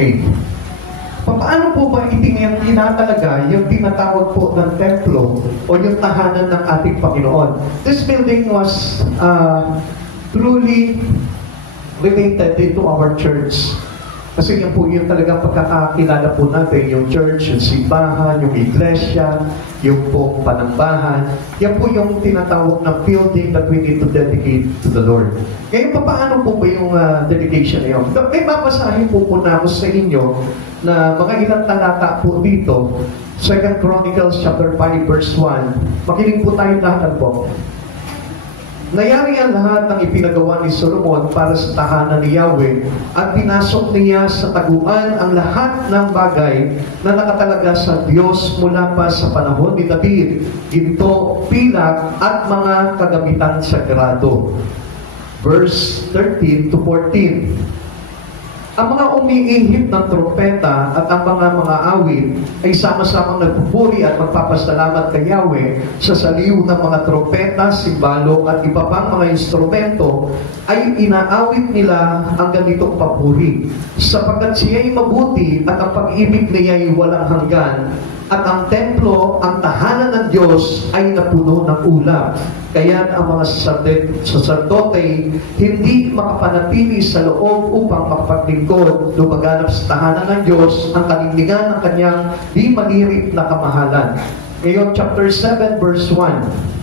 faith. Paano po ba itinatalaga yung tinatawag po ng templo o yung tahanan ng ating Panginoon? This building was truly related into our church. Kasi yan po yung talagang pagkakakilala po natin, yung church, yung simbahan, yung iglesia, yung po panambahan. Yan po yung tinatawag na building that we need to dedicate to the Lord. Ngayon, paano po ba yung dedication na yun? May babasahin po na ako sa inyo na mga ilang talata po dito. 2 Chronicles chapter 5 verse 1. Makinig po tayo lahat po. Nayari ang lahat ng ipinagawa ni Solomon para sa tahanan ni Yahweh at pinasok niya sa taguan ang lahat ng bagay na nakatalaga sa Diyos mula pa sa panahon ni David, ginto, pilak at mga kagamitan sagrado. Verse 13 to 14. Ang mga umiihip ng trompeta at ang mga awit ay sama-samang nagpupuri at magpapasalamat kay Yahweh sa saliw ng mga trompeta, simbalo at iba pang mga instrumento ay inaawit nila ang ganitong papuri sapagkat siya'y mabuti at ang pag-ibig niya'y walang hanggan at ang templo, ang tahanan ng Diyos ay napuno ng ulap. Kaya ang mga saserdote hindi makapanatili sa loob upang makapaglingkod, lumaganap sa tahanan ng Diyos ang kanindigan ng kanyang di malirip na kamahalan. Ngayon, chapter 7, verse 1.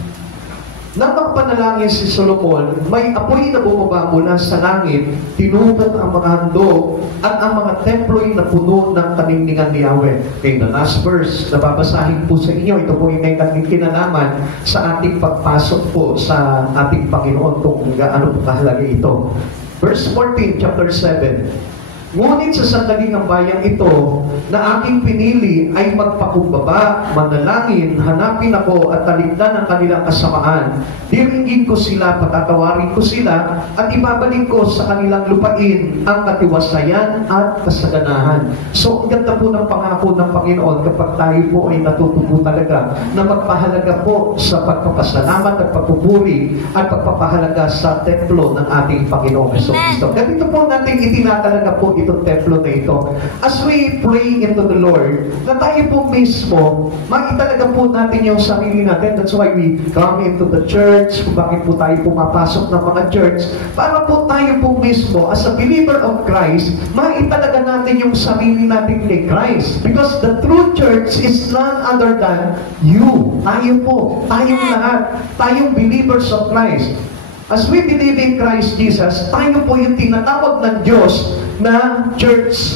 Nang magpanalangin si Solomon, may apoy na bumaba mula sa langit, tinubog ang mga handog, at ang mga templo'y napuno ng kaningningan ni Yahweh. Okay, the last verse na babasahin po sa inyo, ito po yung may kinalaman sa ating pagpasok po sa ating Panginoon kung gaano po kahalaga ito. Verse 14, chapter 7. Ngunit sa sandaling ng bayang ito na aking pinili ay magpakumbaba, manalangin, hanapin ako at talikdan ang kanilang kasamaan. Diringgin ko sila, patatawarin ko sila, at ibabalik ko sa kanilang lupain ang katiwasayan at kasaganahan. So, ang ganda po ng pangako ng Panginoon kapag tayo po ay natutupo talaga na magpahalaga po sa pagpapasalamat at pagpupuri at pagpapahalaga sa templo ng ating Panginoong Jesucristo. Ganito po natin itinatalaga po itong templo na ito. As we pray into the Lord, na tayo po mismo, maitalaga po natin yung sarili natin. That's why we come into the church, kung bakit po tayo pumapasok ng mga church, para po tayo po mismo, as a believer of Christ, maitalaga natin yung sarili natin kay Christ. Because the true church is none other than you. Tayo po. Tayong lahat. Tayong believers of Christ. As we believe in Christ Jesus, tayo po yung tinatawag ng Diyos na church.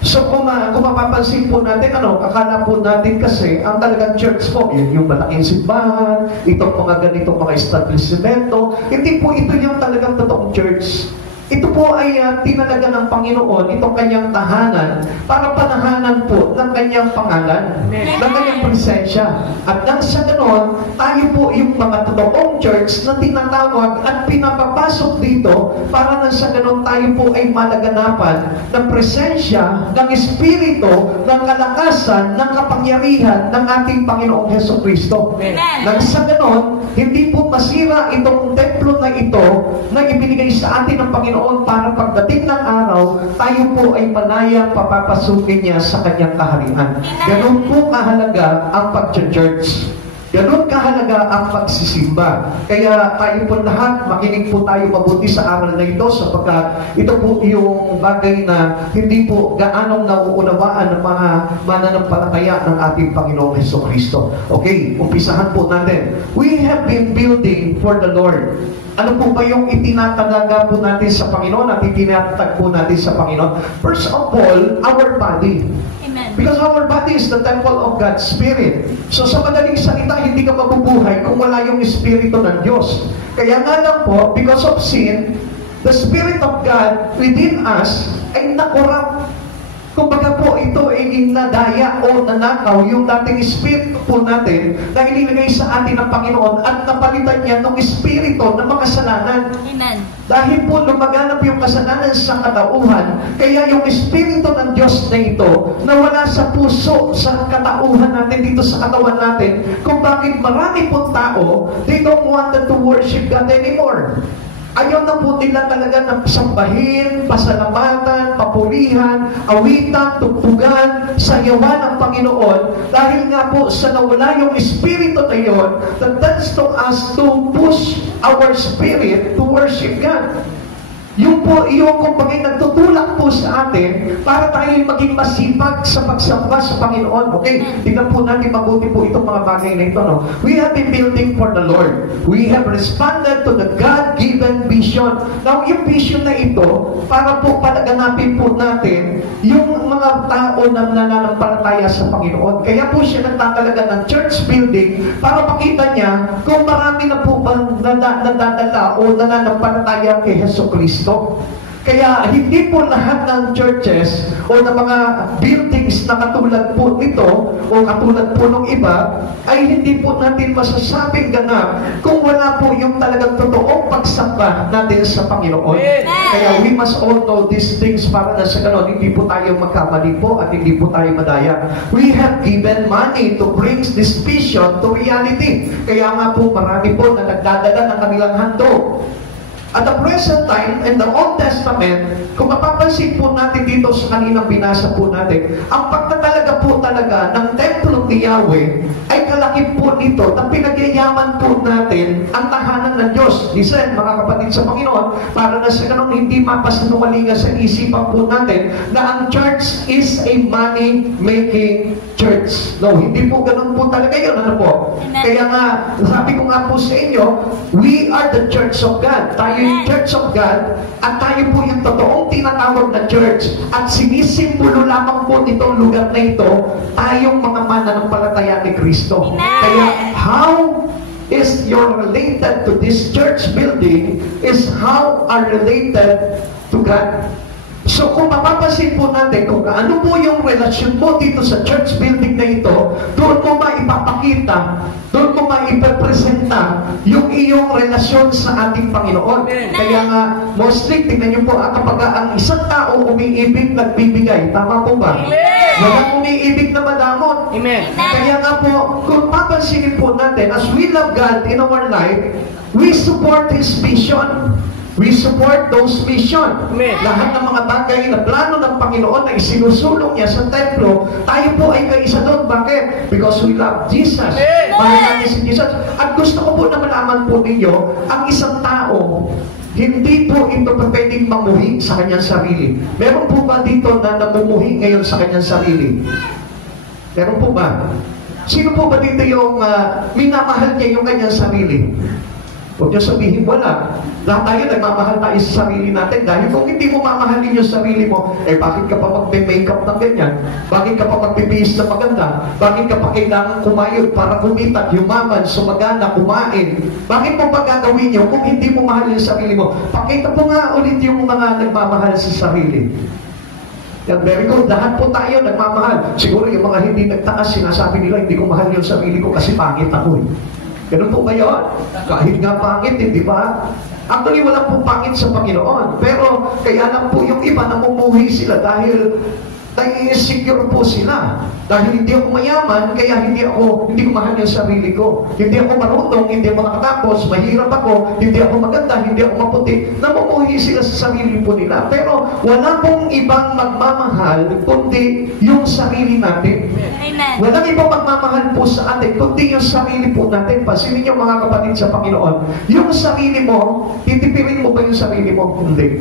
So kung mapapansin po natin, akala po natin kasi ang talagang church po, yun yung malaking simbahan, itong mga ganitong mga establishmento, hindi po ito yung talagang totoong church. Ito po ay tinalaga ng Panginoon, itong kanyang tahanan, para panahanan po ng kanyang pangalan, ng kanyang presensya. At nang sa ganon, tayo po yung mga totoong church na tinatawag at pinapapasok dito para nang sa ganon tayo po ay malaganapan ng presensya, ng Espiritu, ng kalakasan, ng kapangyarihan ng ating Panginoong Jesucristo. Nang sa ganon, hindi po masira itong templo na ito na ibinigay sa atin ng Panginoon para pagdating ng araw, tayo po ay malayang papapasukin niya sa kanyang kaharian. Ganun po kahalaga ang pag-church. Ganun kahalaga ang pagsisimba. Kaya tayo po lahat, makinig po tayo mabuti sa aral na ito sapagkat ito po yung bagay na hindi po gaanong nauunawaan ng mga mananampalataya ng ating Panginoong Jesucristo. Okay, umpisahan po natin. We have been building for the Lord. Ano po ba yung itinatalaga po natin sa Panginoon at itinatag po natin sa Panginoon? First of all, our body. Amen. Because our body is the temple of God's Spirit. So sa madaling salita, hindi ka mabubuhay kung wala yung Espiritu ng Diyos. Kaya nga lang po, because of sin, the Spirit of God within us ay nakorrupt. Kumbaga po, ito ay nadaya o nanakaw yung dating espiritu po natin na ilinagay sa atin ng Panginoon at napalitan niya ng espiritu na makasalanan. Amen. Dahil po lumaganap yung kasalanan sa katauhan, kaya yung espiritu ng Diyos na ito nawala sa puso, sa katauhan natin, dito sa katawan natin, kung bakit marami pong tao, they don't want to worship God anymore. Ayaw na po nila talaga ng sambahin, pasalamatan, papurihan, awitan, tugtugan, sayawan ng Panginoon dahil nga po sa nawala yung espiritu na yun that tends to us to push our spirit to worship God. Yung po, yung kumbaga nagtutulak po sa atin para tayo maging masipag sa pagsamba sa Panginoon. Okay, tingnan po natin mabuti po itong mga bagay na ito. No? We have been building for the Lord. We have responded to the God-given vision. Now, yung vision na ito, para po palaganapin po natin yung mga tao na nananampalataya sa Panginoon. Kaya po siya nagtatalaga ng church building para makita niya kung marami na po bang nadadala o nananampalataya kay Jesucristo. Kaya hindi po lahat ng churches o ng mga buildings na katulad po nito o katulad po ng iba ay hindi po natin masasabing ganap kung wala po yung talagang totoong pagsamba natin sa Panginoon. Kaya we must all know these things para na sa ganon hindi po tayo magkamali po at hindi po tayo madaya. We have given money to bring this vision to reality. Kaya nga po marami po na nagdadala ng kanilang handog. At the present time, in the Old Testament, kung mapapansin po natin dito sa kaninang binasa po natin, ang pagtatalaga po talaga ng templo ni Yahweh ay kalaki po nito na pinagyayaman po natin ang tahanan ng Diyos. Listen, mga kapatid sa Panginoon, para na sa ganun hindi mapasanumalinga sa isipan po natin na ang church is a money-making church. No, hindi po ganun po talaga yun. Ano po? Kaya nga, sabi ko nga po sa inyo, we are the church of God. Tayo yung church of God at tayo po yung totoong tinatawag na church at sinisimbolo lamang po nitong lugar na ito tayong mga mananampalataya ni Kristo. Kaya how is you're related to this church building is how are related to God. So kung mapapansin po natin kung ano po yung relasyon mo dito sa church building na ito, doon mo maipapakita, doon mo maipapresenta yung iyong relasyon sa ating Panginoon. Kaya nga, mostly, tingnan niyo po, kapag ang isang tao umiibig, nagbibigay. Tama po ba? Walang umiibig na madamot. Kaya nga po, kung papansinin po natin, as we love God in our life, we support His vision. We support those mission. Lahat ng mga bagay na plano ng Panginoon na isinusulong niya sa templo, tayo po ay kaisa doon. Bakit? Because we love Jesus. Mahal natin si Jesus. At gusto ko po na malaman po ninyo, ang isang tao, hindi po ito pwedeng mamuhi sa kanyang sarili. Meron po ba dito na namumuhi ngayon sa kanyang sarili? Meron po ba? Sino po ba dito yung minamahal niya yung kanyang sarili? Huwag niyo sabihin, wala. Lahat tayo nagmamahal tayo sa sarili natin. Dahil kung hindi mo mamahalin yung sarili mo, eh bakit ka pa magpe-makeup ng ganyan? Bakit ka pa magpipihis na maganda? Bakit ka pa kailangan kumayod para kumita, yumaman, sumagana, kumain? Bakit mo pa gagawin yun kung hindi mo mahal yung sarili mo? Pakita po nga ulit yung mga nagmamahal sa sarili. Yan, very good. Lahat po tayo nagmamahal. Siguro yung mga hindi nagtaas, sinasabi nila, hindi ko mahal yung sarili ko kasi pangit ako eh. Ganun po ba yun? Kahit nga pangit, hindi ba? Actually, wala pong pangit sa Panginoon. Pero, kaya lang po yung iba namumuhi sila dahil insecure po sila. Dahil hindi ako mayaman, kaya hindi ko mahal yung sarili ko. Hindi ako marunong, hindi ako nakatapos, mahirap ako, hindi ako maganda, hindi ako maputi. Namumuhi sila sa sarili po nila. Pero wala pong ibang magmamahal kundi yung sarili natin. Amen. Walang ibang magmamahal po sa atin kundi yung sarili po natin. Pansinin niyo mga kapatid sa Panginoon, yung sarili mo, titipirin mo ba yung sarili mo? Hindi.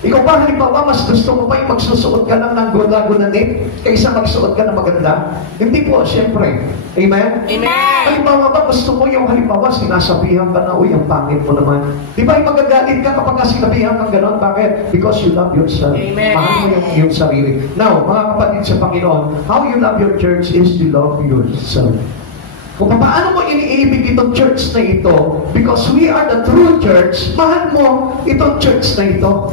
Ikaw ba, halimbawa, mas gusto mo pa yung magsusuot ka lang ng gulago na nip kaysa magsuot ka na maganda? Hindi po, siyempre. Amen? Amen. Halimbawa ba, gusto mo yung halimbawa, sinasabihan ka na, uy, ang pangit mo naman. Di ba yung magagalit ka kapag sinabihan kang gano'n? Bakit? Because you love yourself. Amen. Mahal mo yung sarili. Now, mga kapatid sa Panginoon, how you love your church is to love yourself. Kung paano mo iniibig itong church na ito, because we are the true church, mahal mo itong church na ito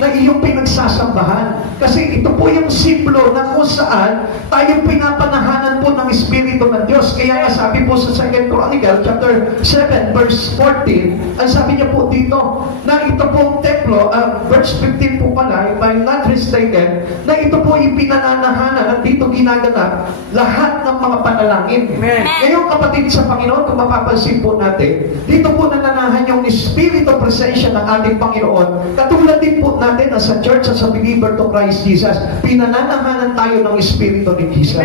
na iyong pinagsasambahan. Kasi ito po yung simbolo na kung saan tayo pinapanahanan po ng Espiritu ng Diyos. Kaya nga sabi po sa 2 Chronicle chapter 7 verse 14, ang sabi niya po dito, na ito pong templo, verse 15 po pala, if I'm not mistaken, na ito po yung pinananahanan at dito ginaganap lahat ng mga panalangin. Ngayon kapatid sa Panginoon, kung mapapansin po natin, dito po nananahan yung Espiritu presensya ng ating Panginoon. Katulad din po natin na sa church at sa believer to Christ Jesus, pinananahanan tayo ng Espiritu ni Jesus.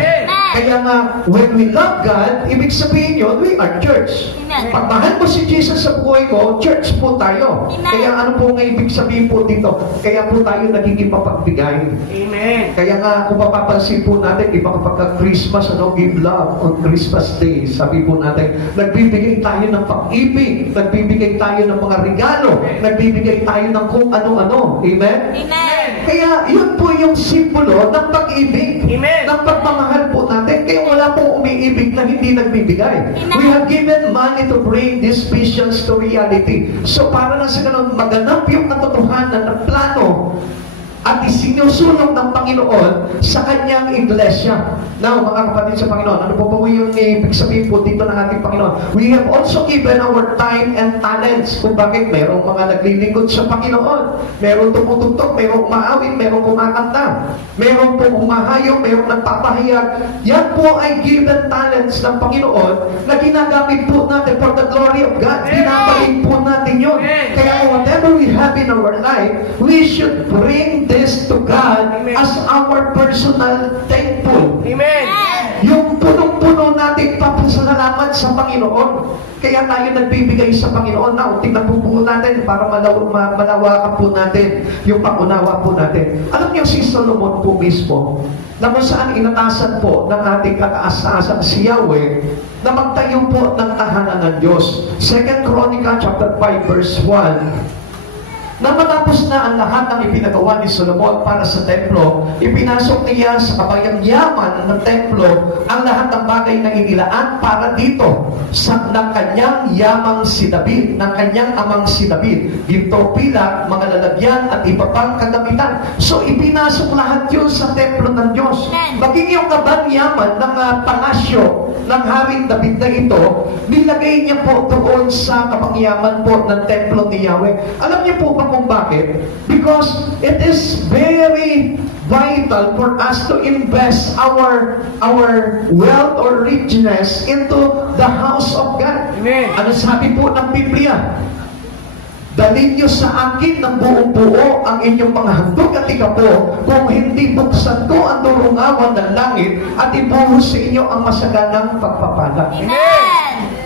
Kaya nga, when we love God, ibig sabihin yun, we are church. Pag mahal mo si Jesus sa buhay mo, church po tayo. Kaya ano po nga ibig sabihin po dito? Kaya po tayo nagiging mapagbigay. Amen. Kaya nga, kung mapapansin po natin, iba kapag Christmas, give love on Christmas Day. Sabi po natin, nagbibigay tayo ng pag-ibig, nagbibigay tayo ng mga regalo, nagbibigay tayo ng kung ano-ano. Amen? Amen. Kaya yun po yung simbolo ng pag-ibig, ng pagmamahal po natin. Kaya wala pong umiibig na hindi nagbibigay. We have given money to bring these visions to reality. So para na sa ganun, maganap yung katotohanan ng plano at isinusulong ng Panginoon sa kanyang iglesia. Now, mga kapatid sa Panginoon, ano po ba yung ibig sabihin po dito ng ating Panginoon? We have also given our time and talents. Kung bakit merong mga naglilingkod sa Panginoon. Merong tumutugtog, merong umaawit, merong kumakanta, merong po umahayong, merong nagpapahayag. Yan po ay given talents ng Panginoon na ginagamit po natin for the glory of God. Binabalik po natin yun. Kaya whatever we have in our life, we should bring this to God as our personal temple. Amen. Yung punong-puno nating papasalamat sa Panginoon. Kaya tayo nagbibigay sa Panginoon. Now, tingnan po natin para malawakan po natin yung pangunawa po natin. Alam niyo si Solomon po mismo, na kung saan inatasan po ng ating kataas-taasan si Yahweh na magtayo po ng tahanan ng Diyos. 2 Chronicle chapter 5 verse 1, na matapos na ang lahat ng ipinagawa ni Solomon para sa templo, ipinasok niya sa kabayang-yaman ng templo ang lahat ng bagay na inilaan para dito ng kanyang yamang si David, ng kanyang amang si David. Ginto, pila, mga lalagyan at iba pang kagamitan. So ipinasok lahat yun sa templo ng Diyos. Maging yung kabayang-yaman ng palasyo ng Haring David na ito, nilagay niya po doon sa kapangyaman po ng templo ni Yahweh. Alam niyo po ba kung bakit? Because it is very vital for us to invest our wealth or richness into the house of God. Amen. Ano sabi po ng Biblia? Dalhin niyo sa akin ng buong buo ang inyong mga handog at ikapo, kung hindi buksan ko ang durungawan ng langit at ibuhos sa inyo ang masaganang pagpapala. Amen.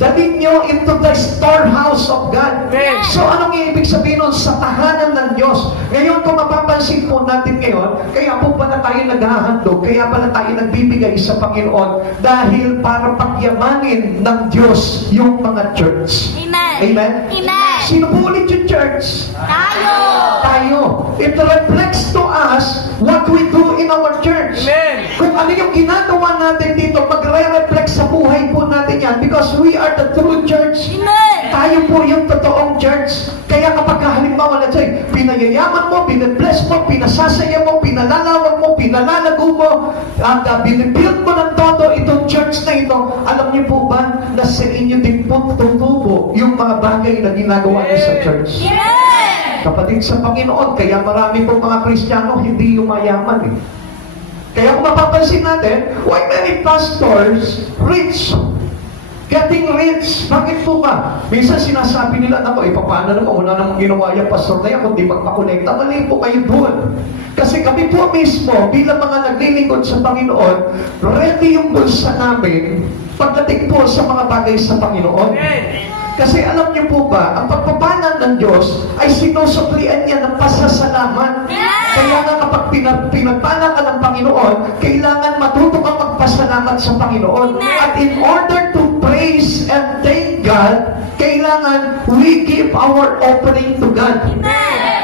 Dalhin nyo into the storehouse of God. Amen. So anong ibig sabihin nun? Sa tahanan ng Diyos. Ngayon, kung mapapansin po natin ngayon, kaya po pala tayo naghahandog, kaya pala tayo nagbibigay sa Panginoon dahil para pagyamanin ng Diyos yung mga church. Amen. Amen? Amen. Sino po ulit yung church? Tayo. Tayo. It reflects to us what we do in our church. Amen. Kung ano yung ginagawa natin dito, magre-reflect sa buhay po natin yan because we are the true church. Amen. Tayo po yung totoong church. Kaya kapag halimbawa na sa'yo, pinayayaman mo, binabless mo, pinasasaya mo, pinalalawag mo, pinalalago mo, at binibuild mo ng todo itong church na ito, alam niyo po ba na sa inyo din po tutubo yung mga bagay na ginagawa niyo sa church? Amen. Kapatid sa Panginoon, kaya marami pong mga Kristiyano hindi yumayaman eh. Kaya kung mapapansin natin, why many pastors rich? Getting rich. Bakit po ba? Minsan sinasabi nila, nako, paano naman, wala namang ginawa yung pastor na yan, kundi magpakolekta. Mali po kayo doon. Kasi kami po mismo, bilang mga naglilingkod sa Panginoon, ready yung bulsa namin pagdating po sa mga bagay sa Panginoon. Kasi alam niyo po ba, ang pagpapanan ng Diyos ay sinusuklian niya ng pasasalamat. Kaya nga kapag pinagpala ka ng Panginoon, kailangan matuto kang magpasalamat sa Panginoon. At in order to praise and thank God, kailangan we give our offering to God.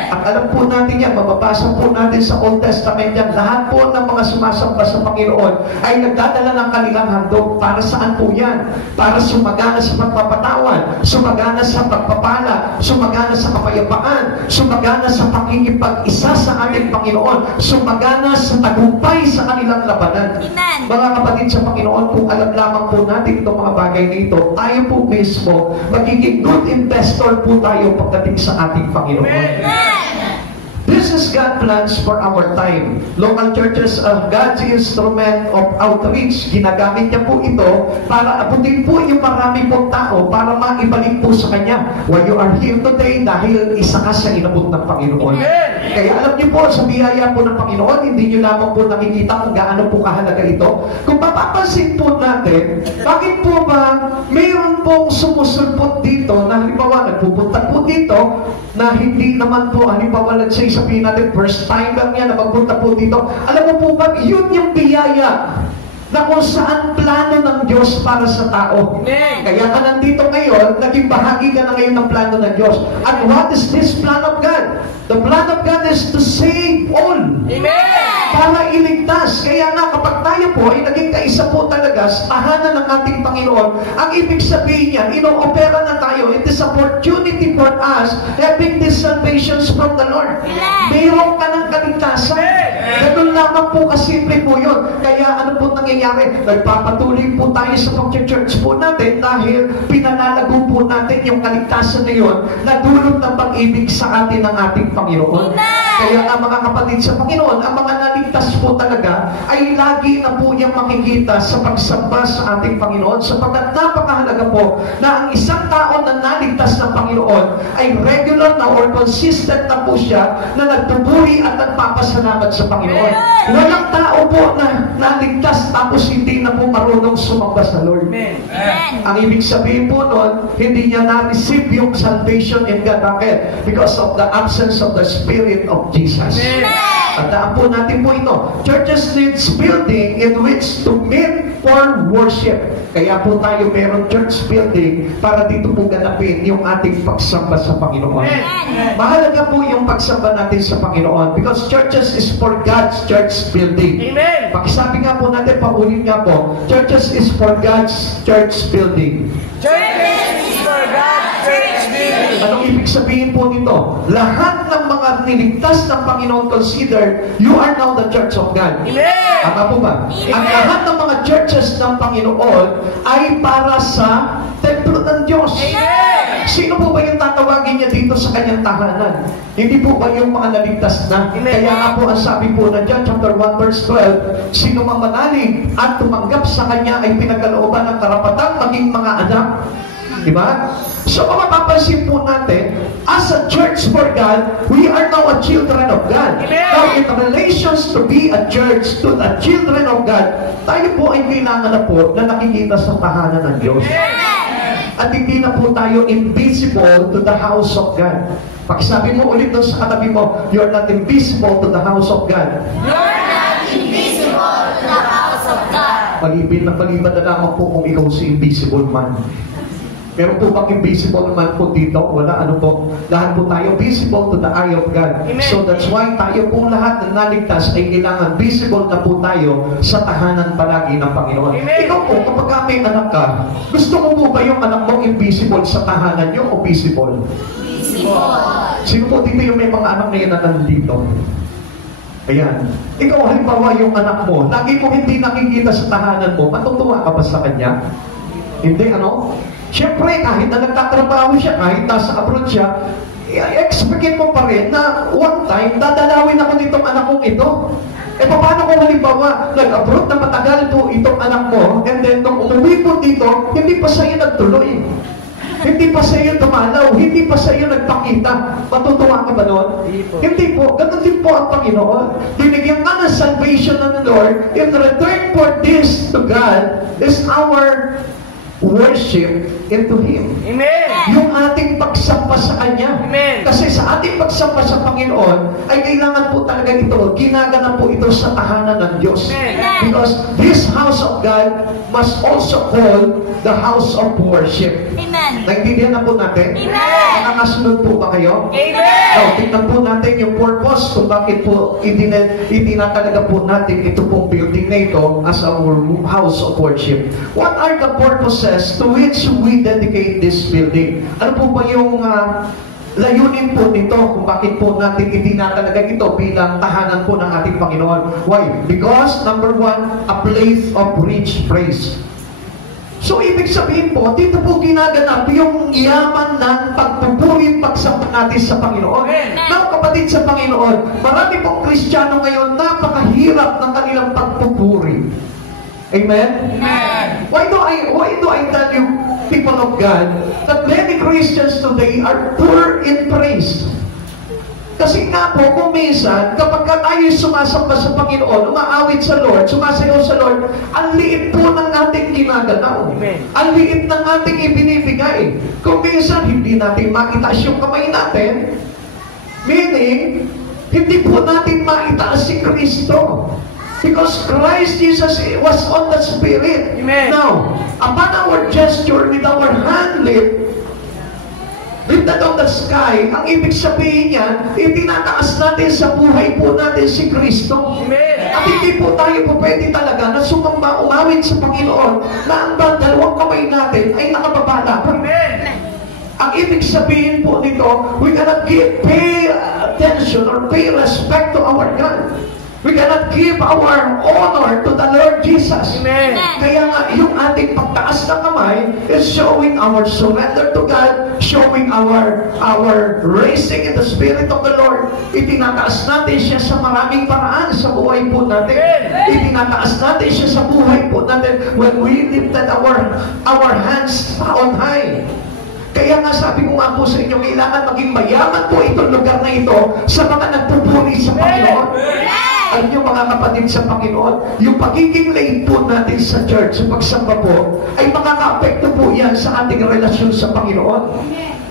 At alam po natin yan, mababasa po natin sa Old Testament yan, lahat po ng mga sumasamba sa Panginoon ay nagdadala ng kanilang handog. Para saan po yan? Para sumagana sa pagpapatawad, sumagana sa pagpapala, sumagana sa kapayapaan, sumagana sa pakikipag-isa sa ating Panginoon, sumagana sa tagumpay sa kanilang labanan. Amen. Mga kapatid sa Panginoon, kung alam lamang po natin itong mga bagay na ito, tayo po mismo, magiging good investor po tayo pagdating sa ating Panginoon. Amen. This is God's plans for our time. Local churches are God's instrument of outreach. Ginagamit niya po ito para abutin po yung marami pong tao para maibalik po sa Kanya. While you are here today, dahil isa ka sa inabot ng Panginoon. Kaya alam niyo po, sa biyaya po ng Panginoon, hindi niyo lamang po nakikita kung gaano po kahalaga ito. Kung mapapansin po natin, bakit po ba mayroon pong sumusulpot dito na halimbawa nagpupunta po dito na hindi naman po, halimbawa let's say sabihin natin, first time lang yan na magpunta po dito. Alam mo po ba, yun yung biyaya na kung saan plano ng Diyos para sa tao. Amen. Kaya ka nandito ngayon, naging bahagi ka na ngayon ng plano ng Diyos. And what is this plan of God? The plan of God is to save all. Amen. Para iligtas. Kaya nga, kapag tayo po ay naging kaisa po talaga sa tahanan ng ating Panginoon, ang ibig sabihin niyan, ino-opera na tayo. It is opportunity for us having these salvations from the Lord. Amen. Mayroon ka ng kaligtasan. Ganun lamang po kasimple po yun. Kaya ano po nangyayari? Nagpapatuloy po tayo sa pag-church po natin dahil pinalalago po natin yung kaligtasan na yun na dulot ng pag-ibig sa atin ng ating Panginoon. Amen. Kaya nga mga kapatid sa Panginoon, ang mga naligtas po talaga ay lagi na po niyang makikita sa pagsamba sa ating Panginoon sapagkat napakahalaga po na ang isang tao na naligtas ng Panginoon ay regular na or consistent na po siya na nagtuburi at nagpapasalamat sa Panginoon. Walang tao po na naligtas tapos hindi na po marunong sumamba sa Lord. Amen. Ang ibig sabihin po nun, hindi niya na-receive yung salvation in God. Bakit? Because of the absence of the Spirit of Jesus. Amen. Tandaan po natin po ito. Churches needs building in which to meet for worship. Kaya po tayo meron church building para dito po ganapin yung ating pagsamba sa Panginoon. Amen. Mahalaga po yung pagsamba natin sa Panginoon because churches is for God's church building. Amen. Pakisabi nga po natin, paulit nga po, churches is for God's church building. Churches is for God's church building. Anong ibig sabihin po nito? Lahat ng mga niligtas ng Panginoon, consider, you are now the church of God. Amen. Tama po ba? Ang lahat ng mga churches ng Panginoon ay para sa templo ng Diyos. Amen. Sino po ba yung tatawagin niya dito sa kanyang tahanan? Hindi po ba yung mga naligtas na? Amen. Kaya nga po ang sabi po na John chapter 1 verse 12, sino mang manalig at tumanggap sa kanya ay pinagkalooban ng karapatang maging mga anak. Diba? So kung mapapansin po natin, as a church for God, we are now a children of God. Amen. Now, in relations to be a church to the children of God, tayo po ay kailangan na po na nakikita sa tahanan ng Diyos. At hindi na po tayo invisible to the house of God. Pakisabi mo ulit doon sa katabi mo, you're not invisible to the house of God. You're not invisible to the house of God. Palibin na lamang po kung ikaw si invisible man. Meron po bang invisible man po dito? Wala, ano po? Lahat po tayo visible to the eye of God. Amen. So that's why tayo po lahat na naligtas ay kailangan visible na po tayo sa tahanan palagi ng Panginoon. Amen. Ikaw po, kapag may anak ka, gusto mo po ba yung anak mo invisible sa tahanan niyo o visible? Visible. Sino po dito yung may mga anak na yan na nandito? Ayan. Ikaw, halimbawa yung anak mo, lagi mo hindi nakikita sa tahanan mo, matutuwa ka ba sa kanya? Hindi, ano? Siyempre, kahit na nagtatrabaho siya, kahit nasa abroad siya, expectin mo pa rin na one time, dadalawin ako nitong anak kong ito. Eh, paano kung halimbawa, nag-abroad na matagal po itong anak mo, and then nung umuwi po dito, hindi pa sa'yo nagtuloy. Hindi pa sa iyo dumalaw, hindi pa sa iyo nagpakita. Matutuwa ka ba doon? Hindi po. Ganun din po ang Panginoon. Binigyan ka ng salvation ng Lord. In return for this to God is our worship into Him. Amen. Yung ating pagsamba sa Kanya. Amen. Kasi sa ating pagsamba sa Panginoon, ay kailangan po talaga ito, ginaganap po ito sa tahanan ng Diyos. Amen. Because this house of God must also call the house of worship. Amen. Naintindihan na po natin? Amen. Nakakasunod po ba kayo? Amen. So, tingnan po natin yung purpose kung bakit po itinatalaga po natin ito pong building na ito as our house of worship. What are the purposes to which we dedicate this building? Ano po ba yung layunin po nito kung bakit po natin itinatalaga ito bilang tahanan po ng ating Panginoon? Why? Because, number one, a place of rich praise. So, ibig sabihin po, dito po ginaganap yung yaman ng pagpupuri, pagsamba natin sa Panginoon. Amen. Now, kapatid sa Panginoon, marami pong Kristiyano ngayon napakahirap ng kanilang pagpupuri. Amen? Amen. Why do I tell you, people of God, that many Christians today are poor in praise? Kasi nga po, kung minsan, kapag tayo sumasamba sa Panginoon, umaawit sa Lord, sumasayaw sa Lord, ang liit po ng ating ginagalaw. Amen. Ang liit ng ating ibinibigay. Kung minsan, hindi natin makitaas yung kamay natin, meaning, hindi po natin maitaas si Kristo. Because Christ Jesus was on the Spirit. Amen. Now, upon our gesture with our hand lifted on the sky, ang ibig sabihin niyan, itinataas natin sa buhay po natin si Kristo. Amen. At hindi po tayo po pwede talaga na sumamba, umawit sa Panginoon na ang dalawang kamay natin ay nakababa lamang. Amen. Ang ibig sabihin po nito, we cannot pay attention or pay respect to our God. We cannot give our honor to the Lord Jesus. Amen. Kaya nga, yung ating pagtaas ng kamay is showing our surrender to God, showing our raising in the Spirit of the Lord. Itinataas natin siya sa maraming paraan sa buhay po natin. Itinataas natin siya sa buhay po natin when we lifted our hands on high. Kaya nga sabi ko nga po sa inyo, kailangan maging mayaman po itong lugar na ito sa mga nagpupuri sa Panginoon. Alam niyo mga kapatid sa Panginoon, yung pagiging late po natin sa church, sa pagsamba po, ay makaka-apekto po yan sa ating relasyon sa Panginoon.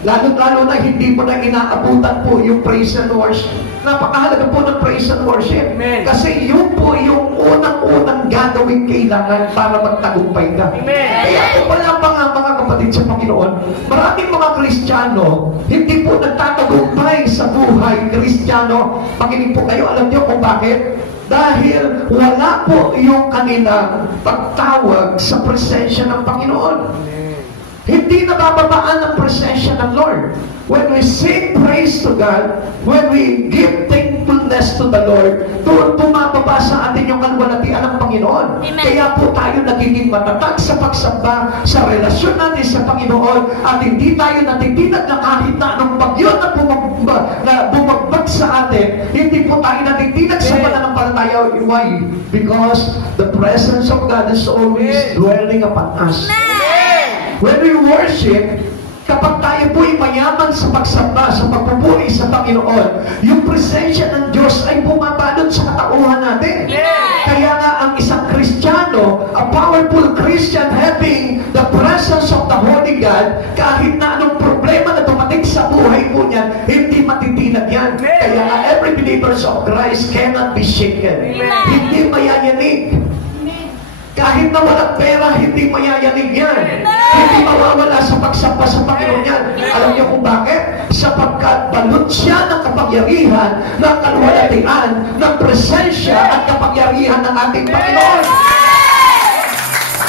Lalo-lalo na hindi mo na inaabutan po yung praise and worship. Napakahalaga po ng praise and worship. Amen. Kasi yun po yung unang-unang gagawin kailangan para magtagumpay ka. Amen. Kaya po pala mga kapatid sa Panginoon, maraming mga Kristiyano, hindi po nagtatagumpay sa buhay Kristiyano. Makinig po kayo, alam niyo kung bakit? Dahil wala po yung kanilang pagtawag sa presensya ng Panginoon. Hindi nabababaan ang presensya ng Lord. When we sing praise to God, when we give thankfulness to the Lord, doon bumababa sa atin yung kalwalatian ng Panginoon. Amen. Kaya po tayo nagiging matatag sa pagsamba, sa relasyon natin sa Panginoon, at hindi tayo natitinag na kahit na anong bagyo na bumagbag sa atin, hindi po tayo natitinag sa pananampalataya. Why? Because the presence of God is always dwelling upon us. When we worship, kapag tayo po'y mayaman sa pagsamba, sa pagpupuri sa Panginoon, yung presensya ng Diyos ay bumabalot sa katauhan natin. Kaya nga ang isang Kristiyano, a powerful Christian having the presence of the Holy God, kahit na anong problema na dumating sa buhay po niyan, hindi matitinag yan. Kaya nga every believers of Christ cannot be shaken. Hindi mayayanig. Kahit na walang pera, hindi mayayanig yan. Hindi mawawala sa pagsamba sa Panginoon yan. Alam niyo kung bakit? Sapagkat balot siya ng kapangyarihan, ng kalwalatian, ng presensya at kapangyarihan ng ating Panginoon.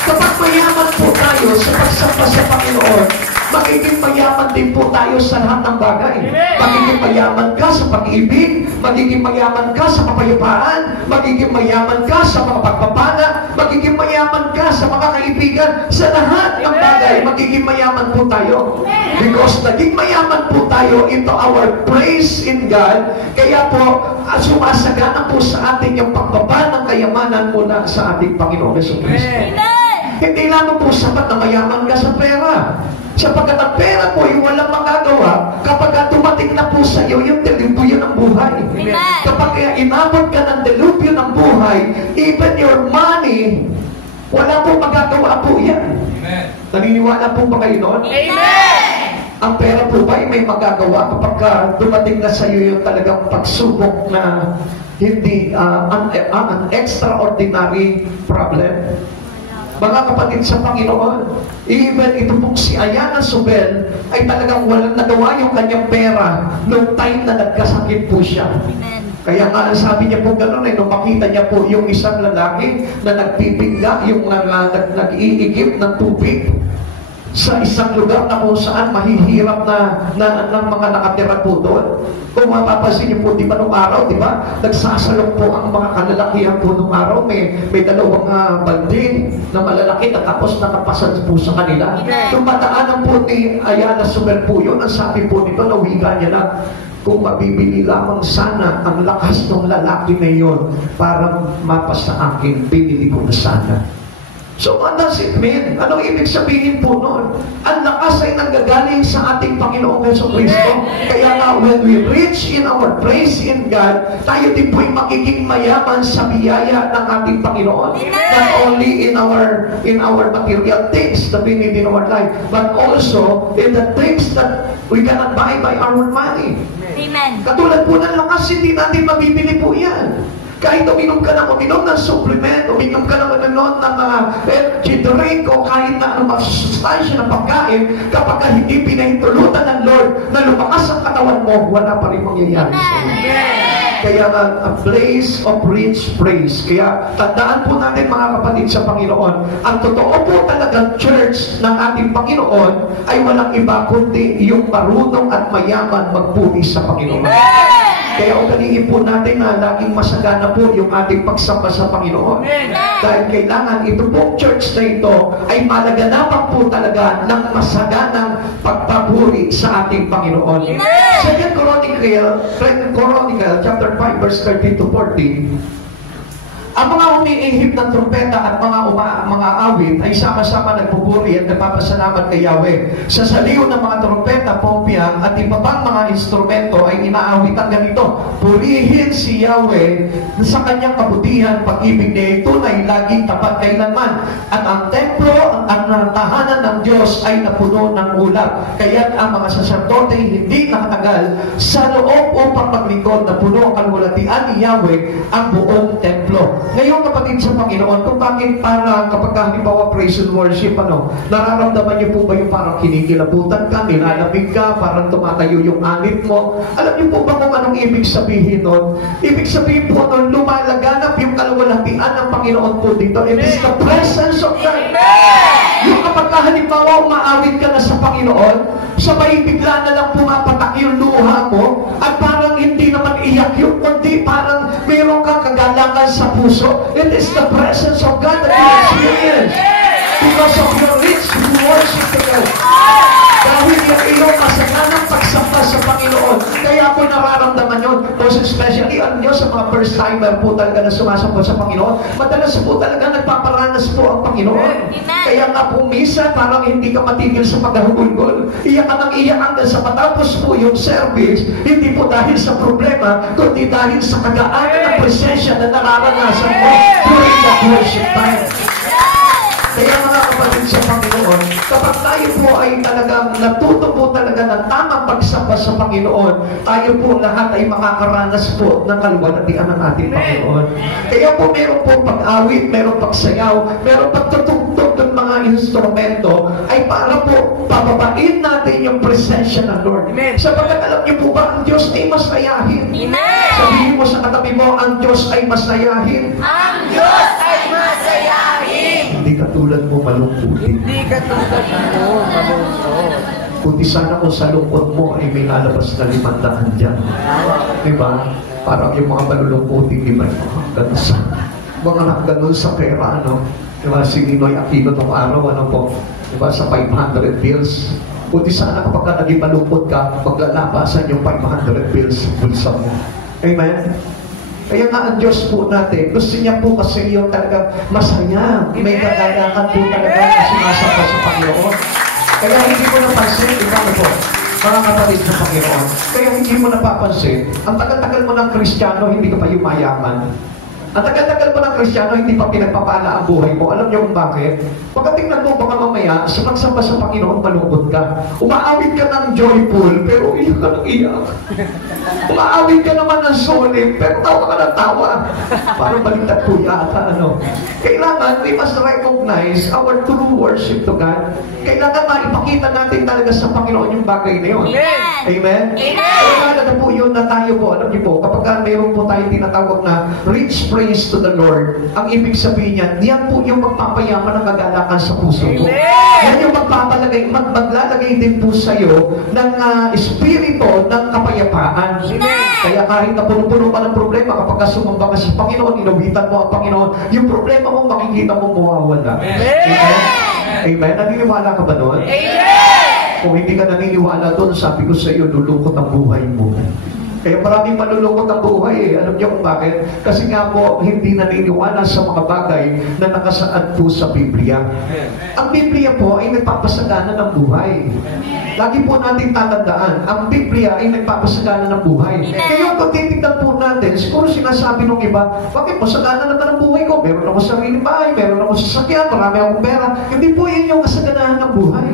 Kapag mayaman po tayo sa pagsamba sa Panginoon, magiging mayaman din po tayo sa lahat ng bagay. Magiging mayaman ka sa pag-ibig, magiging mayaman ka sa kapayapaan, magiging mayaman ka sa mga pagpapala, magiging mayaman ka sa mga kaibigan, sa lahat ng bagay, magiging mayaman po tayo. Because naging mayaman po tayo into our praise in God, kaya po sumasagana po sa atin yung pagbaba ng kayamanan mula sa ating Panginoon Jesucristo. Hindi lamang po sapat na mayaman ka sa pera. Sapagkat ang pera po ay walang magagawa kapag dumating na po sa iyo yung delubyo ng buhay. Amen. Kapag inabot ka ng delubyo ng buhay, even your money, wala po magagawa po yan. Amen. Naniniwala po ba kayo noon? Amen! Ang pera po ba ay may magagawa kapag dumating na sa iyo yung talagang pagsubok na hindi an extraordinary problem? Mga kapatid sa Panginoon, even ito pong si Ayana Sobel ay talagang walang nagawa yung kanyang pera noong time na nagkasakit po siya. Kaya nga sabi niya po gano'n nung makita niya po yung isang lalaki na nagpipingga, yung nag-iigip ng tubig sa isang lugar na kung saan mahihirap na ng mga nakatira po doon. Kung mapapansin niyo po, di ba nung araw, di ba, nagsasalong po ang mga kalalakihan po nung araw, may dalawang balde na malalaki na tapos nakapasad po sa kanila. Yung mataanan po ni Ayana Sobel po yun, ang sabi po nito, nawiga niya lang, kung mabibili lamang sana ang lakas ng lalaki na yun para mapasa akin, pinili ko na sana. So what does it mean? Anong ibig sabihin po noon? Ang lakas ay nanggagaling sa ating Panginoong Jesucristo. Kaya nga, when we reach in our praise in God, tayo din po'y magiging mayaman sa biyaya ng ating Panginoon. Not only in our material things that we need in our life, but also in the things that we cannot buy by our money. Amen. Katulad po ng lakas, hindi natin mabibili po yan. Kahit uminom ka ng supplement, uminom ka ng mga energy drink o kahit na anong masustansya ng pagkain, kapag hindi pinahintulutan ng Lord na lumakas ang katawan mo, wala pa rin mangyayari sa iyo. Kaya a place of rich praise. Kaya tandaan po natin mga kapatid sa Panginoon, ang totoo po talagang church ng ating Panginoon ay walang iba kundi yung marunong at mayaman magpuri sa Panginoon. Kaya ugalingin po natin na laging masagana po yung ating pagsamba sa Panginoon. Dahil kailangan ito pong church na ito ay malaganapan po talaga ng masaganang pagpapuri sa ating Panginoon. Second Chronicle, chapter 5, verse 13 to 14, ang mga umiihip ng trumpeta at mga awit ay sama-sama nagpupuri at nagpapasalamat kay Yahweh. Sa saliw ng mga trumpeta, pompiyang at iba pang mga instrumento ay inaawitan ganito: purihin si Yahweh sa kanyang kabutihan, pag-ibig niya ito na laging tapat kailanman. At ang templo at ang tahanan ng Diyos ay napuno ng ulap. Kaya ang mga saserdote hindi nakatagal sa loob upang maglingkod na puno ang kalwalatian ni Yahweh ang buong templo. Ngayon kapatid sa Panginoon, kung bakit parang kapag halimbawa praise and worship, nararamdaman niyo po ba yung parang kinikilabutan ka, nilalamig ka, parang tumatayo yung anit mo? Alam niyo po ba kung anong ibig sabihin nun? Ibig sabihin po nun, lumalaganap yung kalwalhatian ng Panginoon po dito. It is the presence of God. Yung kapag halimbawa umaawit ka na sa Panginoon, sabay bigla na lang pumapatak yung luha mo, at parang hindi naman iyak yung kundi parang mayroon kang kagalangan sa puso. It is the presence of God that you experience because of your rich worship to God. Dahil yung iyong masaganang pagsamba sa Panginoon, kaya po nararamdaman yun. Most especially, alam nyo, sa mga first timer po talaga na sumasamba sa Panginoon, madalas po talaga nagpaparanas po ang Panginoon. Kaya nga po misa, parang hindi ka matigil sa paghahugulgol. Iyak ka ng iyak hanggang sa matapos po yung service, hindi po dahil sa problema, kundi dahil sa kagaanan ng presensya na nararanasan mo during the worship time. Kaya mga kapatid sa Panginoon, kapag tayo po ay talagang natuto po talaga ng tamang pagsamba sa Panginoon, tayo po lahat ay makakaranas po ng kalwalhatian ng ating Panginoon. Kaya po meron po pag-awit, meron pagsayaw, meron pagtutugtog ng mga instrumento, ay para po pababain natin yung presensya ng Lord. Sapagkat alam niyo po ba, ang Diyos ay masayahin. Sabihin mo sa katabi mo, ang Diyos ay masayahin. Ang Diyos ay masayahin. Hindi katulad mo malungkutin. Hindi katulad mo malungkot. Kundi sana kung sa lungkot mo ay may lalabas na 500 dyan. Diba? Parang yung mga malulungkutin, diba? Mga ganun sa pera, ano? Diba? Si Ninoy Aquino nung araw, ano po? Diba? Sa 500 bills. Kundi sana kapag ka naging malungkot ka, maglalabasan yung 500 bills sa bulsa mo. Amen? Kaya nga ang Diyos po natin, gusto niya po kasi yung talagang masaya. May kagalakan po talaga na sumasamba sa Panginoon. Kaya hindi mo napansin, ikaw po, mga kapatid sa Panginoon. Kaya hindi mo napapansin, ang tagal-tagal mo ng Kristiyano, hindi ka pa yumayaman. Ang tagal-tagal mo ng Kristiyano, hindi pa pinagpapala ang buhay mo. Alam niyo kung bakit? Pagkatingnan mo, baka mamaya, sa pagsamba sa Panginoon, malungkot ka. Umaawit ka ng joyful, pero iyak ka ng iyak. Umaawit ka naman ng solemn, pero tawa ka ng tawa. Parang baliktad po yata, ano. Kailangan, we must recognize our true worship to God. Kailangan maipakita natin talaga sa Panginoon yung bagay na yun. Amen? Kailangan po yun na tayo po, alam niyo po, kapag mayroon po tayo tinatawag na rich praise to the Lord, ang ibig sabihin niyan, yan po yung magpapayaman ng kagalakan sa puso mo. Yan yung maglalagay din po sa iyo ng espiritu ng kapayapaan. Kaya kahit na puno-puno pa ng problema, kapag sumamba ka sa Panginoon, inawitan mo ang Panginoon, yung problema mo, makikita mo mawawala. Amen? Amen? Naniniwala ka ba doon? Kung hindi ka naniniwala doon, sabi ko sa iyo, lulungkot ang buhay mo. Kaya maraming malulungkot ang buhay eh. Alam niyo kung bakit? Kasi nga po, hindi naniniwala sa mga bagay na nakasaad po sa Biblia. Ang Biblia po ay nagpapasagana ng buhay. Lagi po natin tatandaan, ang Biblia ay nagpapasagana ng buhay. Kaya kung titignan po natin, siguro sinasabi ng iba, bakit masagana naman ang buhay ko? Meron ako sariling bahay, meron ako sasakyan, marami akong pera. Hindi po yun yung kasaganahan ng buhay.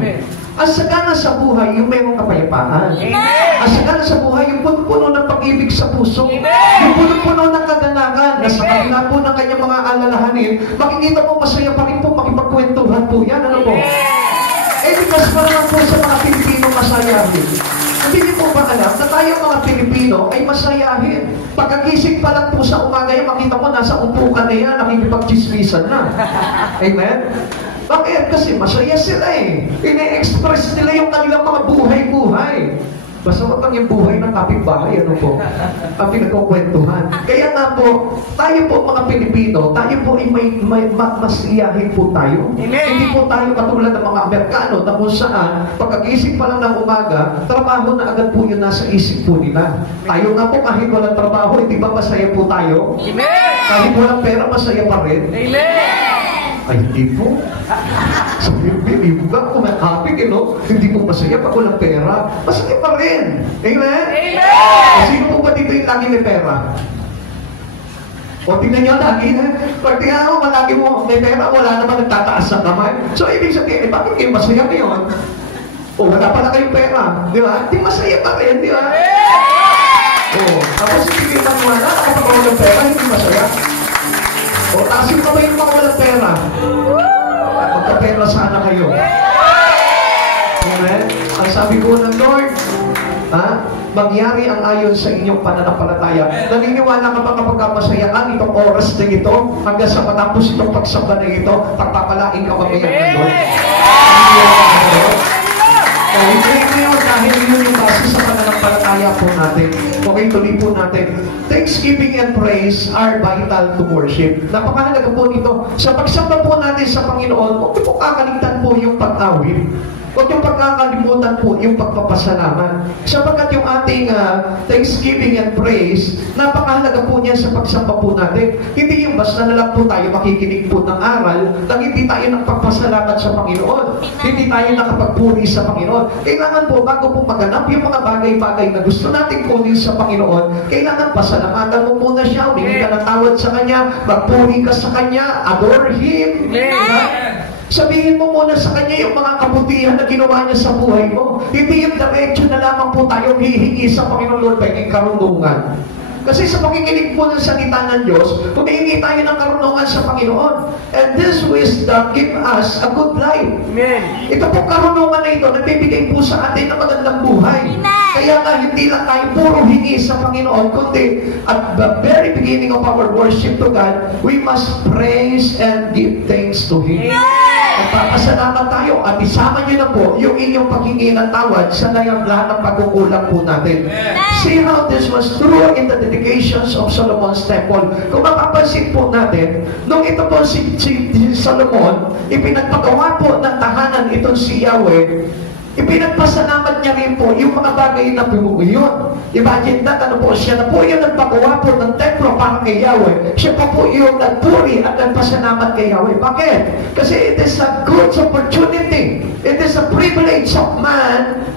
Ang sagana sa buhay, yung mayroong kapayapaan. Ang sagana sa buhay, yung puno-puno ng pag-ibig sa puso. Yung puno-puno ng kaganakan na sa kabila po ng kanyang mga alalahanin, makikita mo masaya pa rin po, makipagkwentuhan po yan. Ano po? Because pa naman po sa mga Pilipino masayahin. Hindi niyo po ba alam na tayo mga Pilipino ay masayahin? Pagkagising pa lang po sa umaga yan, makita mo nasa upukan na yan, nakikipag-chismisan na. Amen? Bakit? Kasi masaya sila eh. Ine-express nila yung kanilang mga buhay-buhay. Basta wag lang yung buhay ng kapitbahay, ano po? Ang pinagkukwentuhan. Kaya nga po, tayo po mga Pilipino, tayo po ay may masiyahin po tayo. Hindi po tayo katulad ng mga Amerikano na kung saan, pagkagising pa lang ng umaga, trabaho na agad po yun nasa isip po nila. Tayo nga po kahit walang trabaho, hindi ba masaya po tayo? Kahit walang pera, masaya pa rin? Ay, hindi po. Sa Biblia, buka ko may happy, no? Hindi po masaya pag walang pera. Masaya pa rin. Amen? Sino po ba dito yung lagi may pera? O, tingnan nyo lagi, pag tingnan mo, malagi mo may pera, wala naman nagtataas sa kamay. So, ibig sabihin, bakit kayo masaya ngayon? O, wala pala kayong pera. Di ba? Di masaya pa rin, di ba? O, tapos hindi maniwala, kapag walang pera, hindi masaya. O, tasin pa ba yung mga walang pera? Magkapera sana kayo. Amen? Ang sabi ko ng Lord, magyari ang ayon sa inyong pananampalataya. Naniniwala ka ba kapag masayaan itong oras na ito, hanggang sa matapos itong pagsamba na ito, pagpapalain ka mamaya ng Lord? Dahil yun yung base sa pananampalataya po natin. Okay, tuloy po natin. Thanksgiving and praise are vital to worship. Napakahalaga po nito. Sa pagsamba po natin sa Panginoon, huwag po kakaligtan po yung pag-awit. Huwag yung pagkakalimutan po yung pagpapasalamat. Sapagkat yung ating thanksgiving and praise, napakahalaga po niya sa pagsamba po natin. Hindi yung basta na lang po tayo makikinig po ng aral, nang hindi tayo nagpapasalamat sa Panginoon. Hindi tayo nakapagpuri sa Panginoon. Kailangan po, bago po maganap yung mga bagay-bagay na gusto natin kunin sa Panginoon, kailangan pasalamatan mo muna siya, humingi ka ng tawad sa Kanya, magpuri ka sa Kanya, adore Him. Sabihin mo muna sa Kanya yung mga kabutihan na ginawa niya sa buhay mo. Hindi yung diretso na lamang po tayo hihingi sa Panginoon Lord by karunungan. Kasi sa pakikinig po ng salita ng Diyos, humihingi tayo ng karunungan sa Panginoon. And this wisdom give us a good life. Amen. Ito po karunungan na ito, nagbibigay po sa atin ng magandang buhay. Kaya nga, hindi lang tayo puro hingi sa Panginoon, kundi at the very beginning of our worship to God, we must praise and give thanks to Him. Magpapasalamat tayo at isama niyo na po yung inyong paghingi ng tawad sa lahat ng pagkukulang po natin. See how this was true in the dedications of Solomon's temple. Kung mapapansin po natin, nung ito po si Solomon, ipinagpagawa po ng tahanan itong si Yahweh, ipinagpasalamat niya rin po yung mga bagay na pinuguyon. Imagine that, ano po, siya na po yung nagpagawa po ng templo para kay Yahweh. Siya pa po yung nagpuri at nagpasalamat kay Yahweh. Bakit? Kasi it is a good opportunity. It is a privilege of man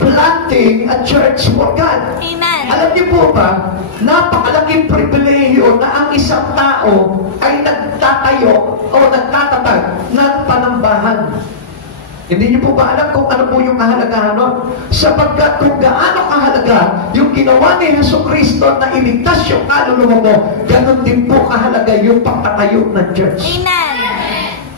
planting a church for God. Amen. Alam niyo po ba, napakalaking pribilehiyo na ang isang tao ay nagtatayo o nagtatatag ng panambahan. Hindi niyo po ba alam kung ano po yung kahalagahan nun? Sapagkat kung gaano kahalaga yung ginawa ni Jesucristo na iligtas yung kaluluwa mo, ganun din po kahalaga yung pagtatayo ng church. Amen.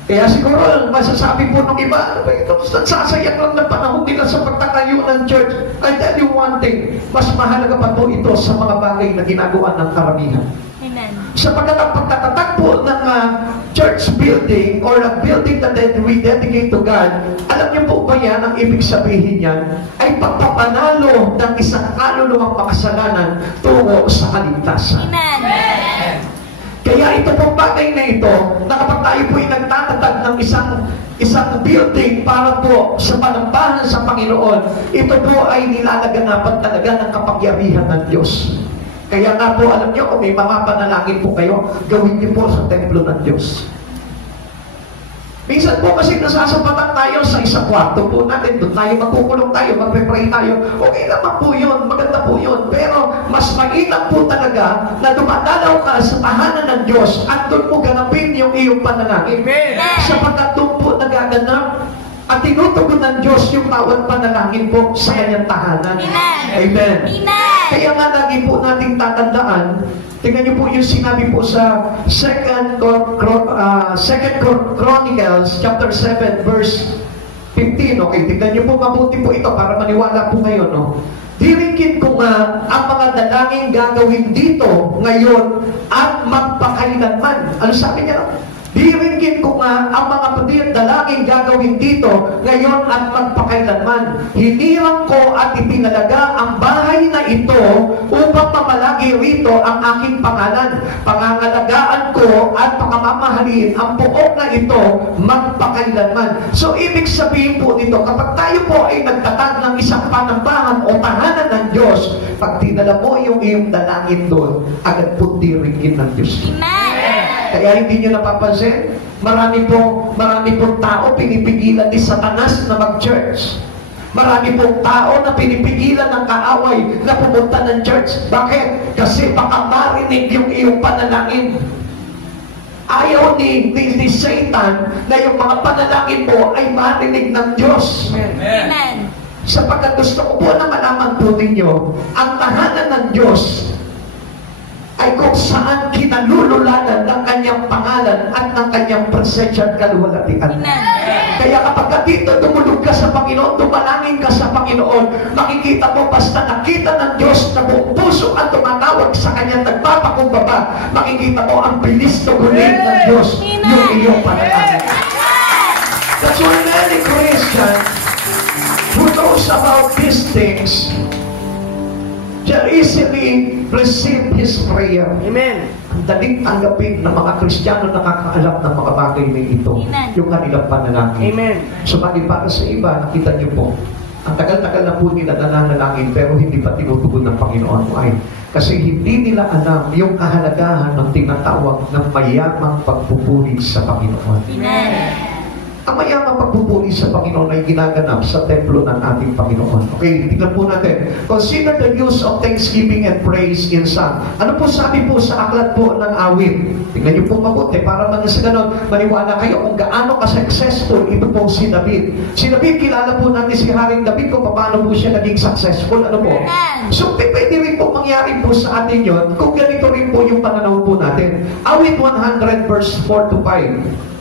Kaya siguro, masasabi po ng iba, ano ba ito? Sasayang lang ng panahon nila sa pagtatayo ng church. I tell you one thing, mas mahalaga pa po ito sa mga bagay na ginagawa ng karamihan. Amen. Sapagkat ang pagtatatag po ng church building or a building that we dedicate to God, alam niyo po ba yan, ang ibig sabihin yan, ay pagpapanalo ng isang kaluluwang makasalanan tungo sa kaligtasan. Amen. Kaya ito pong bagay na ito, na kapag tayo po ay nagtatatag ng isang building para po sa panambahan sa Panginoon, ito po ay nilalaganapan talaga ng kapangyarihan ng Diyos. Kaya nga po, alam niyo, kung may mga panalangin po kayo, gawin niyo po sa templo ng Diyos. Minsan po kasi nasasapatan tayo sa isang kwarto po natin, doon tayo magkukulong tayo, magpe-pray tayo. Okay naman po yun, maganda po yun. Pero mas mainam po talaga na dumadalaw ka sa tahanan ng Diyos at doon mo ganapin yung iyong panalangin. Amen. Sapagkat doon po nagaganap at tinutugon ng Diyos yung bawat panalangin po sa kanyang tahanan. Amen. Amen. Amen. Kaya nga lagi po nating tatandaan, tingnan niyo po yung sinabi po sa 2 Chronicles chapter 7 verse 15. Okay, tingnan niyo po mabuti po ito para maniwala po kayo, no? Diringkin ko nga ang mga dalangin gagawin dito ngayon at magpakailanman. Ano sabi niya? Diringkin ko nga ang mga dalangin gagawin dito ngayon at magpakailanman. Hinirang ko at ipinalaga ang bahay na ito upang mamalagi rito ang aking pangalan. Pangangalagaan ko at pangmamahalin ang buok na ito magpakailanman. So, ibig sabihin po nito, kapag tayo po ay nagtatag ng isang panambahan o tahanan ng Diyos, pag tinala mo yung iyong dalangin doon, agad po diringkin ng Diyos. Amen. Kaya hindi nyo napapansin, marami pong tao pinipigilan ni Satanas na mag-church. Marami pong tao na pinipigilan ng kaaway na pumunta ng church. Bakit? Kasi baka marinig yung iyong panalangin. Ayaw ni Satan na yung mga panalangin mo ay marinig ng Diyos. Amen. Sapagkat gusto ko po na malaman po ninyo, ang tahanan ng Diyos ay kung saan kinalululanan ng kanyang pangalan at ng kanyang presensya at kaluwalhatian. Kaya kapag dito dumulog ka sa Panginoon, dumalangin ka sa Panginoon, makikita mo basta nakita ng Diyos na buong puso at tumatawag sa kanyang nagpapakumbaba, makikita mo ang bilis tugunin ng Diyos yung iyong panalangin. That's why many Christians who knows about these things shall easily receive His prayer. Amen. Ang daling tanggapin ng mga Kristiyano na nakakaalam ng mga bagay na ito, Amen. yung kanilang panalangin. Amen. Subalit para sa iba, nakita niyo po, ang tagal-tagal na po nila nananalangin pero hindi pa tinutugon ng Panginoon. Why? Kasi hindi nila alam yung kahalagahan ng tinatawag ng mayamang pagpupuri sa Panginoon. Amen. Ang mayamang pagpupuri sa Panginoon ay ginaganap sa templo ng ating Panginoon. Okay, tignan po natin. Consider the use of thanksgiving and praise in song. Ano po sabi po sa aklat po ng awit? Tignan niyo po mabuti para sa ganon, maniwala kayo kung gaano ka-successful ito pong si David. Si David, kilala po natin si Haring David kung paano po siya naging successful. Ano po? So, pwede rin po mangyari po sa atin yun kung ganito rin po yung pananaw po natin. Awit 100 verse 4 to 5.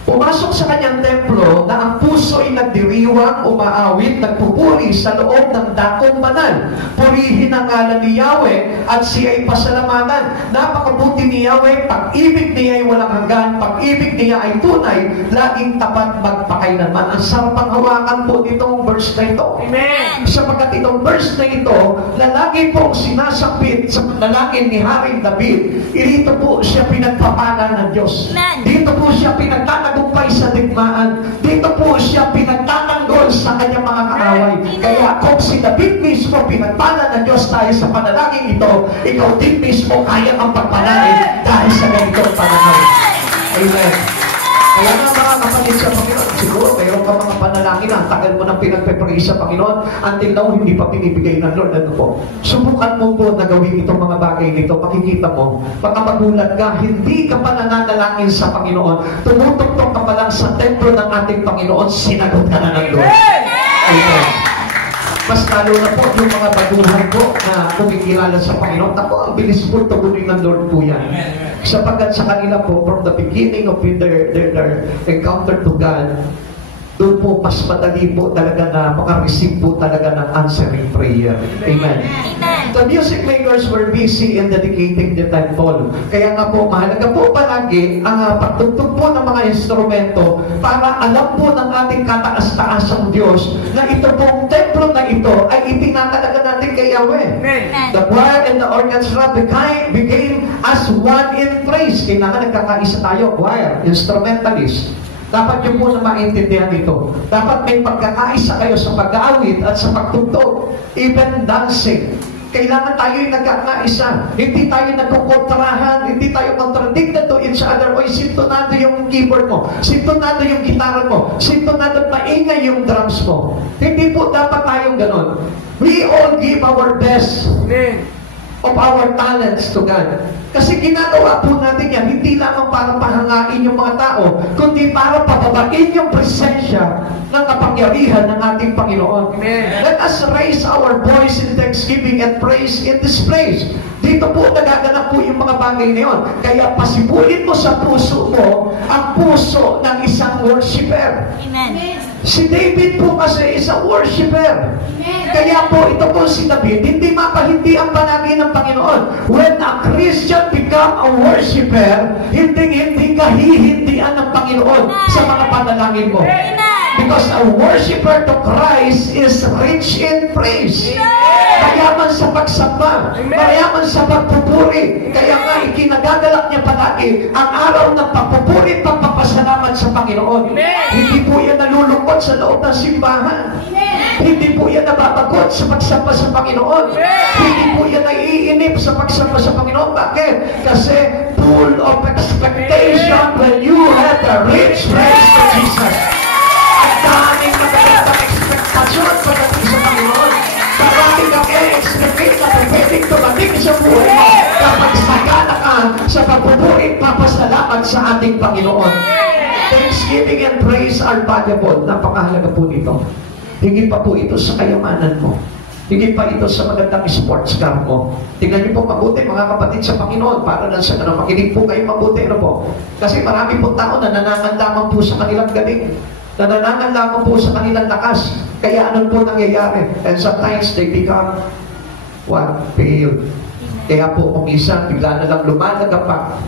Pumasok sa kanyang templo na ang puso ay nagdiriwang, umaawit, nagpupuri sa loob ng dakong banal. Purihin ang ngalan ni Yahweh at siya ay pasalamatan. Napakabuti ni Yahweh, pag-ibig niya ay walang hanggan, pag-ibig niya ay tunay, laging tapat magpakailanman. Ang sarap ang hawakan po nitong verse na ito. Amen. Sapagkat itong verse na ito, na lagi pong sinasapit sa panalangin ni Haring David, dito po siya pinagpapala ng Diyos. Amen. Dito po siya pinagtatagumpay sa digmaan. Dito po siya pinagtatanggol sa kanyang mga kaaway. Kaya kung si David mismo pinagpala ng Diyos tayo sa panalangin ito, ikaw din mismo kaya kang pagpalain dahil sa ganitong panalangin. Amen. Kaya nga mga kapatid sa Panginoon, siguro mayroon ka mga panalangin na ang tagal mo nang pinagpe-pray sa Panginoon, until now hindi pa pinibigay ng Lord. Ano po? Subukan mo po na gawin itong mga bagay nito. Makikita mo, baka magulat ka, hindi ka pa nananalangin sa Panginoon. Tumutugtog ka pa lang sa templo ng ating Panginoon, sinagot ka na ng Lord. Amen. Mas lalo na po yung mga baguhan po na kumikilala sa Panginoon. Ako, ang bilis po tugunin ng Lord po yan. Sapagkat sa kanila po, from the beginning of their encounter to God, doon po mas madali po talaga na makareceive po talaga ng answering prayer. Amen. The music makers were busy in dedicating the temple. Kaya nga po, mahalaga po palagi ang pagtugtog po ng mga instrumento para alam po ng ating kataas-taasang Diyos na ito pong templo na ito ay itinatalaga natin kay Yahweh. The choir and the orchestra became as one in praise. Kailangan nagkakaisa tayo, choir, instrumentalist. Dapat nyo po na maintindihan ito. Dapat may pagkakaisa kayo sa pag-aawit at sa pagtugtog. Even dancing. Kailangan tayo'y nagkakaisa. Hindi tayo nagkukontrahan, hindi tayo contradicted to each other. O sintonado yung keyboard mo, sintonado yung gitara mo, sintonado maingay yung drums mo. Hindi po dapat tayong ganon. We all give our best of our talents to God. Kasi ginagawa po natin yan, hindi lamang para pahangain yung mga tao, kundi para pababain yung presensya ng kapangyarihan ng ating Panginoon. Amen. Let us raise our voice in thanksgiving and praise in this place. Dito po nagaganap po yung mga bagay na yun. Kaya pasibulin mo sa puso mo ang puso ng isang worshiper. Amen. Si David po kasi isang worshiper. Kaya po ito po si David, hindi mapahindi ang panagi ng Panginoon. When a Christian become a worshiper, hindi ka hihindihan ng Panginoon sa mga panalangin mo. Because a worshiper to Christ is rich in praise. Mayaman sa pagsamba, mayaman sa pagpupuri. Kaya nga ikinagagalak niya palagi ang araw ng pagpupuri at pagpapasalamat sa Panginoon. Hindi po yan nalulungkot sa loob ng simbahan. Hindi po yan nababagot sa pagsamba sa Panginoon. Hindi po yan naiinip sa pagsamba sa Panginoon. Bakit? Kasi full of expectation when you have the rich praise to Jesus. Ang daming magandang ekspektasyon pagdating sa Panginoon. Marami kang expectate na pwedeng tumating sa buhay mo kapag sagana ka sa pagpupuri at papasalamat sa ating Panginoon. Thanksgiving and praise are valuable. Napakahalaga po nito. Higit pa po ito sa kayamanan mo. Higit pa ito sa magandang sports car mo. Tingnan niyo po mabuti mga kapatid sa Panginoon para lang sa kanang makinig po kayo mabuti. Ano po? Kasi marami po tao na nanangan lamang po sa kanilang galing. Nananangan lamang po sa kanilang lakas. Kaya ano po nangyayari? And sometimes they become failed. Kaya po kumisan, bigla na lang lumalagapak.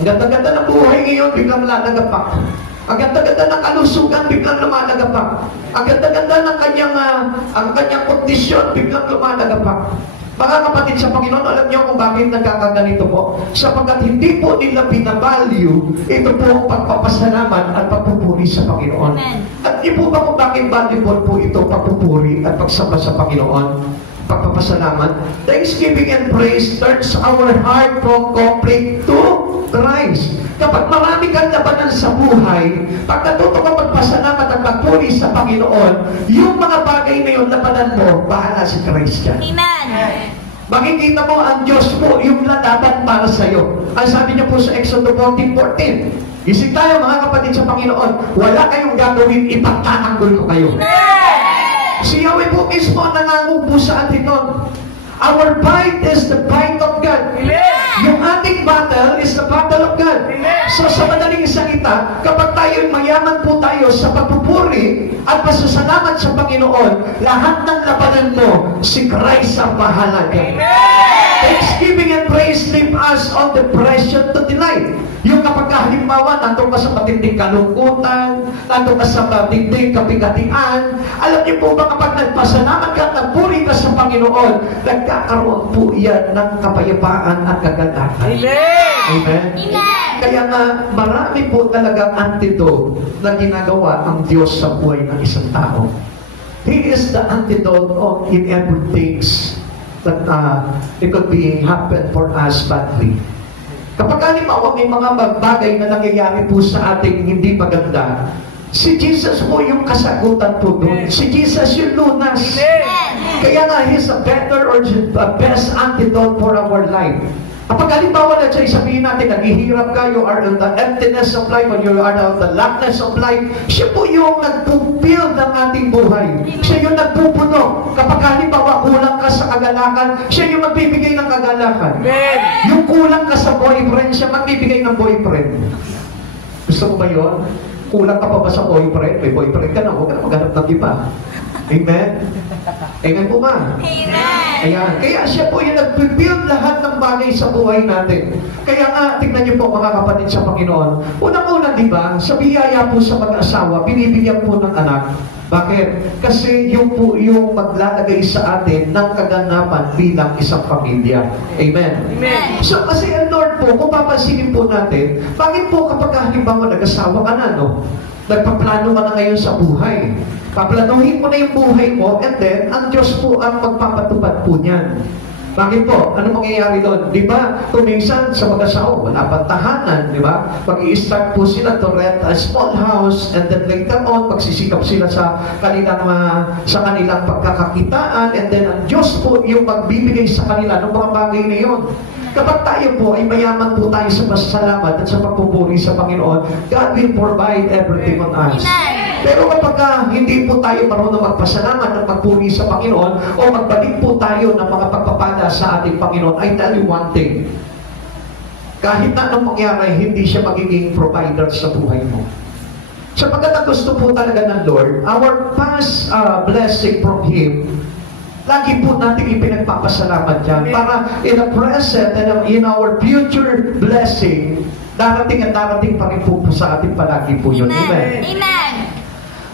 Ang ganda-ganda ng buhay ngayon, biglang lalagapak. Ang ganda-ganda ng kalusugan, biglang lumalagapak. Ang ganda-ganda ng kanyang kondisyon, biglang lumalagapak. Mga kapatid sa Panginoon, alam niyo kung bakit nagkakaganito po? Sapagkat hindi po nila binavalue ito po ang pagpapasalamat at pagpupuri sa Panginoon. Amen. At di po ba kung bakit valuable po ito pagpupuri at pagsamba sa Panginoon? Pagpapasalamat. Thanksgiving and praise turns our heart from conflict to Christ. Kapag marami kang labanan sa buhay, pag natuto ka magpasalamat at magpuri sa Panginoon, yung mga bagay na yun, labanan mo, bahala si Christ yan. Amen. Makikita mo ang Diyos mo, yung lalaban para sa iyo. Ang sabi niya po sa Exodus 14:14, isip tayo mga kapatid sa Panginoon, wala kayong gagawin, ipagtatanggol ko kayo. Si Yahweh po mismo ang nangangupo sa atin nun. Our fight is the fight of God. Yung ating battle is the battle of God. So sa madaling salita, kapag tayo mayaman po tayo sa pagpupuri at pasasalamat sa Panginoon, lahat ng labanan mo, si Christ ang bahala dyan. Thanksgiving and praise leave us on the pressure to delight. Yung kapag halimbawa, nandun ka sa matinding kalungkutan, nandun ka sa matinding kapigatian, alam niyo po ba kapag nagpasalamat ka, nagpuri ka sa Panginoon, nagkakaroon po yan ng kapayapaan at kagandahan. Amen? Amen. Kaya nga, marami po talagang antidote na ginagawa ang Diyos sa buhay ng isang tao. He is the antidote of in everything that it could be happen for us badly. Kapag halimbawa may mga bagay na nangyayari po sa ating hindi maganda, si Jesus po yung kasagutan po doon. Si Jesus yung lunas. Kaya nga, He's a better or a best antidote for our life. Kapag halimbawa na siya, sabihin natin, naghihirap ka, you are in the emptiness of life, or you are in the lackness of life, siya po yung nagpubuild ng ating buhay. Siya yung nagpupuno. Kapag halimbawa kulang ka sa kagalakan, siya yung magbibigay ng kagalakan. Yung kulang ka sa boyfriend, siya magbibigay ng boyfriend. Gusto mo ba yun? Kulang ka pa ba sa boyfriend? May boyfriend ka na, huwag ka na maghanap ng iba. Amen? Amen po ba? Amen. Ayan. Kaya siya po yung nag-build lahat ng bagay sa buhay natin. Kaya nga, tingnan niyo po mga kapatid sa Panginoon. Unang-una, di ba, sa biyaya po sa mag-asawa, binibigyan po ng anak. Bakit? Kasi yung po yung maglalagay sa atin ng kaganapan bilang isang pamilya. Amen? Amen. So, kasi ang Lord po, kung papansinin po natin, bakit po kapag halimbawa nag-asawa ka na, no? Nagpaplano ka na ngayon sa buhay. Paplanuhin mo na yung buhay mo, and then, ang Diyos po ang magpapatupad po niyan. Bakit po? Ano mangyayari doon? Di ba, kuminsan sa mag-asawa, wala pang tahanan, di ba? Mag-i-start po sila to rent a small house, and then later on, magsisikap sila sa kanilang pagkakakitaan, and then ang Diyos po yung magbibigay sa kanila ng mga bagay na yun. Kapag tayo po ay mayaman po tayo sa pasasalamat at sa pagpupuri sa Panginoon, God will provide everything on us. Pero kapag hindi po tayo marunong magpasalamat at magpuri sa Panginoon o magbalik po tayo ng mga pagpapada sa ating Panginoon, I tell you one thing, kahit na anong mangyari, hindi siya magiging provider sa buhay mo. Sapagkat ang gusto po talaga ng Lord, our past blessing from Him, lagi po natin ipinagpapasalamat yan para in the present and in our future blessing, darating at darating pa rin po sa ating palagi po yun. Amen. Amen.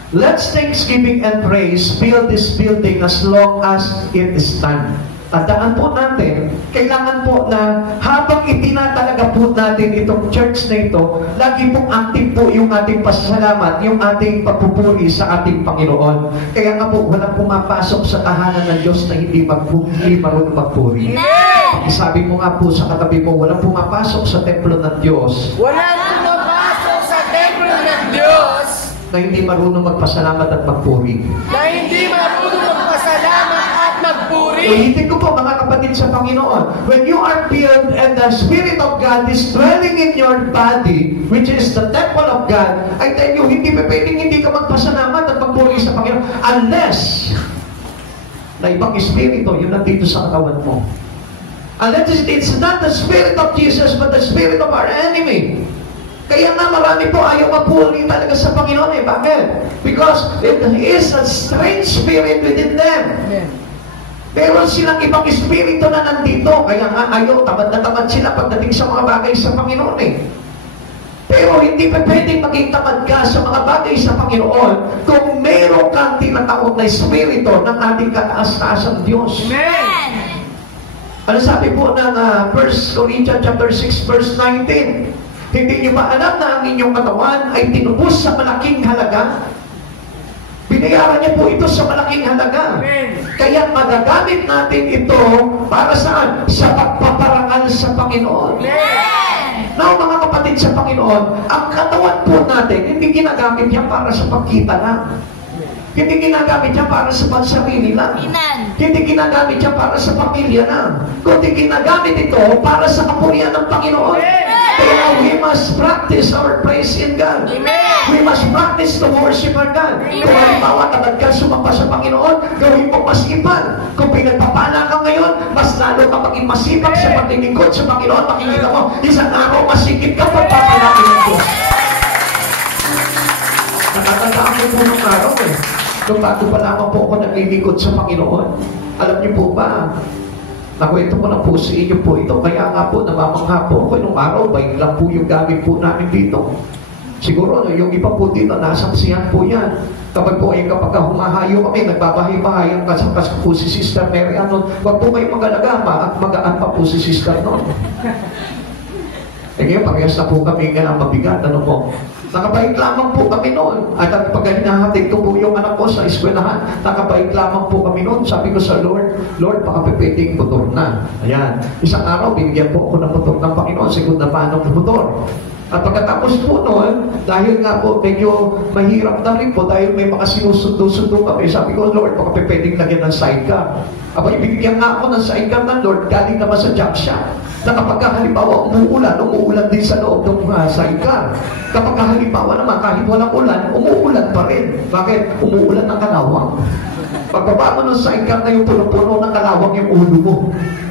Let's thanksgiving and praise build this building as long as it stands. Tandaan po natin, kailangan po na habang itinatalaga po natin itong church na ito, lagi pong active po yung ating pasasalamat, yung ating pagpupuri sa ating Panginoon. Kaya nga po, walang pumapasok sa tahanan ng Diyos na hindi marunong magpuri. Sabi mo nga po sa katabi mo, walang pumapasok sa templo ng Diyos. Walang pumapasok sa templo ng Diyos Na hindi marunong magpasalamat at magpuri. na hindi marunong magpasalamat at magpuri. Ulitin ko po mga kapatid sa Panginoon, when you are filled and the Spirit of God is dwelling in your body, which is the temple of God, I tell you, hindi pa pwedeng hindi ka magpasalamat at magpuri sa Panginoon unless na ibang Espiritu yung nandito sa katawan mo. Unless it's not the Spirit of Jesus but the Spirit of our enemy. Kaya nga marami po ayaw mapuri talaga sa Panginoon eh. Bakit? Because it is a strange spirit within them. Pero silang ibang espiritu na nandito. Kaya nga ayaw, tamad na tamad sila pagdating sa mga bagay sa Panginoon eh. Pero hindi pa pwedeng maging tamad ka sa mga bagay sa Panginoon kung meron kang tinatawag na espiritu ng ating kataas-taasang Diyos. Amen. Ano sabi po ng 1 Corinthians chapter 6 verse 19? Hindi niyo ba alam na ang inyong katawan ay tinubos sa malaking halaga? Binayaran niya po ito sa malaking halaga. Amen. Kaya magagamit natin ito para saan? Sa pagpaparangal sa Panginoon. Amen. Now, mga kapatid sa Panginoon, ang katawan po natin, hindi ginagamit yan para sa pagkita lang. Hindi ginagamit yan para sa pansarili lang. Amen. Hindi ginagamit yan para sa pamilya lang. Kundi ginagamit ito para sa kapurihan ng Panginoon. Kaya we must practice our praise in God. We must practice to worship our God. Kung halimbawa tamad ka sumamba sa Panginoon, gawin mo masipan. Kung pinagpapala ka ngayon, mas lalo ka maging masipag sa paglilingkod sa Panginoon. Makikita mo, isang araw masikip ka pagpapalaki ng Diyos. Nakatandaan ko po nung araw eh. Nung bago pa lamang po ako naglilingkod sa Panginoon. Alam niyo po ba, nakwento ko na po sa inyo po ito. Kaya nga po, namamangha po ako nung araw, bike lang po yung gamit po namin dito. Siguro, yung iba po dito, nasaksihan po yan. Kapag po ay kapag humahayo kami, nagbabahay-bahayan kasama po si Sister Mary Anon, wag po kayo mag-alagama at magaan pa po si Sister noon. Eh ngayon, parehas na po kami nga mabigat. Ano po? Nakabait lamang po kami noon. At pag hinahatid ko po yung anak ko sa eskwelahan, nakabait lamang po kami noon. Sabi ko sa Lord, Lord, baka pwedeng motor na. Ayan. Isang araw, binigyan po ako ng motor ng Panginoon, segunda paano ng motor. At pagkatapos po noon, dahil nga po medyo mahirap na rin po, dahil may mga sinusundo-sundo kami, sabi ko, Lord, baka pwedeng lagyan ng sidecar. Aba, ibigyan nga ako ng sidecar ng Lord, galing naman sa junk shop. Na kapag halimbawa umuulan din sa loob ng sidecar. Kapag halimbawa naman, kahit walang ulan, umuulan pa rin. Bakit? Umuulan ng kalawang. Pagbaba mo ng sidecar na yung puno-puno ng kalawang yung ulo mo.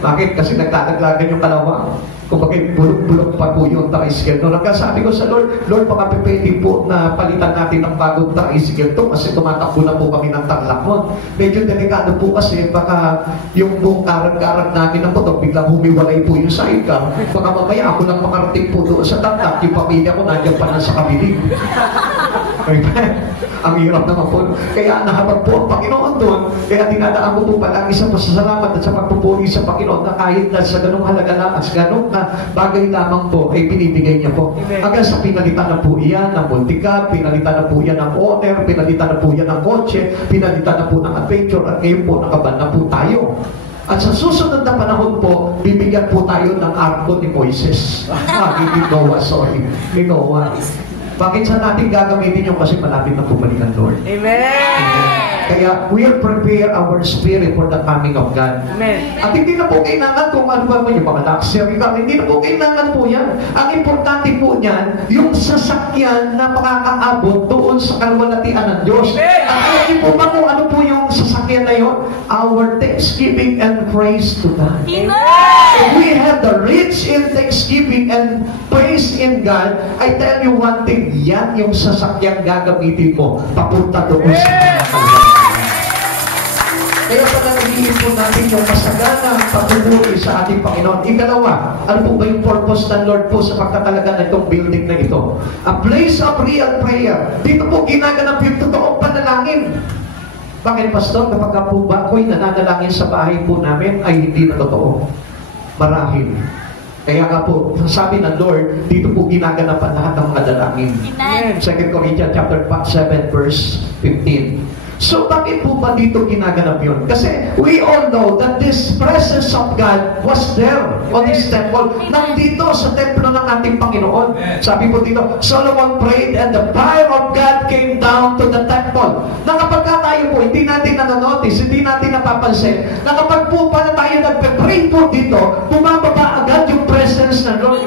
Bakit? Kasi naglalaglagan yung kalawang. Kung bakit bulok-bulok pa po yung tricycle. No, nagkasabi ko sa Lord, Lord, baka pwede po na palitan natin ang bagong tricycle to kasi tumatakbo na po kami ng Tarlac mo. Medyo delikado po kasi baka yung buong karag-karag natin ng putok, biglang humiwalay po yung sidecar. Baka mamaya ako lang makarating po doon sa Tarlac, yung pamilya ko nandiyan pa na sa kabiling. Ang hirap naman po. Kaya nahabag po ang Panginoon doon. Kaya dinadaan ko po palagi sa pasasalamat at sa pagpupuri sa Panginoon na kahit na sa ganung halaga lang, sa ganung bagay lamang po ay binibigay niya po. Hanggang sa pinalitan na po iyan ng multicab, pinalitan na po iyan ng owner, pinalitan na po iyan ng kotse, pinalitan na po ng adventure, at ngayon po nakaban na po tayo. At sa susunod na panahon po, bibigyan po tayo ng arko ni Moises. Ni Noah, sorry. Ni Noah. Bakit sa natin gagamitin yung kasi malapit na bumalik ang Lord? Amen! Kaya we'll prepare our spirit for the coming of God. Amen. At hindi na po kailangan kung ano ba yung mga luxury car, hindi na po kailangan po yan. Ang importante po niyan, yung sasakyan na makakaabot doon sa kalwalatian ng Diyos. At alam niyo po ba kung ano po yung sasakyan na yun? Our thanksgiving and praise to God. Amen! If we have the rich in thanksgiving and praise in God, I tell you one thing, yan yung sasakyang gagamitin mo papunta doon sa kalwalatian. Kaya panatilihin po natin yung masaganang pagpupuri sa ating Panginoon. Ikalawa, ano po ba yung purpose ng Lord po sa pagtatalaga ng itong building na ito? A place of real prayer. Dito po ginaganap yung totoong panalangin. Bakit, Pastor? Kapag po ba ako'y nananalangin sa bahay po namin ay hindi na totoo. Marahil. Kaya nga po, sabi ng Lord, dito po ginaganapan lahat ng mga dalangin. Amen. 2 Corinthians chapter 7 verse 15. So, bakit po ba dito ginaganap yun? Kasi we all know that this presence of God was there on this temple. Nandito sa templo ng ating Panginoon. Sabi po dito, Solomon prayed and the fire of God came down to the temple. Na kapag tayo po, hindi natin nanonotice, hindi natin napapansin, na kapag po pala tayo nagpe-pray po dito, bumababa agad yung presence ng Lord.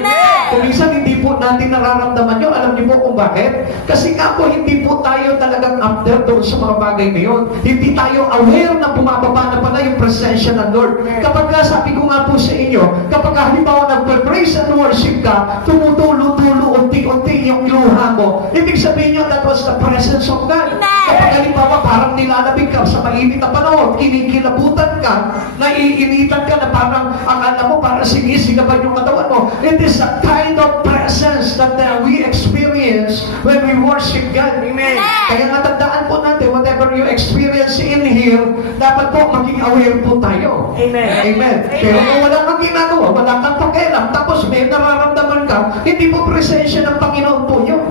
Kung minsan hindi po natin nararamdaman yun, alam niyo po kung bakit? Kasi nga po, hindi po tayo talagang after doon sa mga bagay na yun. Hindi tayo aware na bumababa na pala yung presensya ng Lord. Kapag sabi ko nga po sa inyo, kapag halimbawa nagpe-praise and worship ka, tumutulo-tulo, unti-unti yung luha mo. Ibig sabihin nyo, that was the presence of God. Kapag halimbawa, parang nilalabig ka sa mainit na panahon, kinikilabutan ka, naiinitan ka na parang, akala mo, parang sinisigaban yung katawan mo. It is a kind of presence that we experience when we worship God. Amen. Kaya nga tandaan po natin, whatever you experience in here, dapat po maging aware po tayo. Amen. Amen. Pero kung wala kang ginagawa, wala kang pakialam, tapos may nararamdaman ka, hindi po presensya ng Panginoon po yun.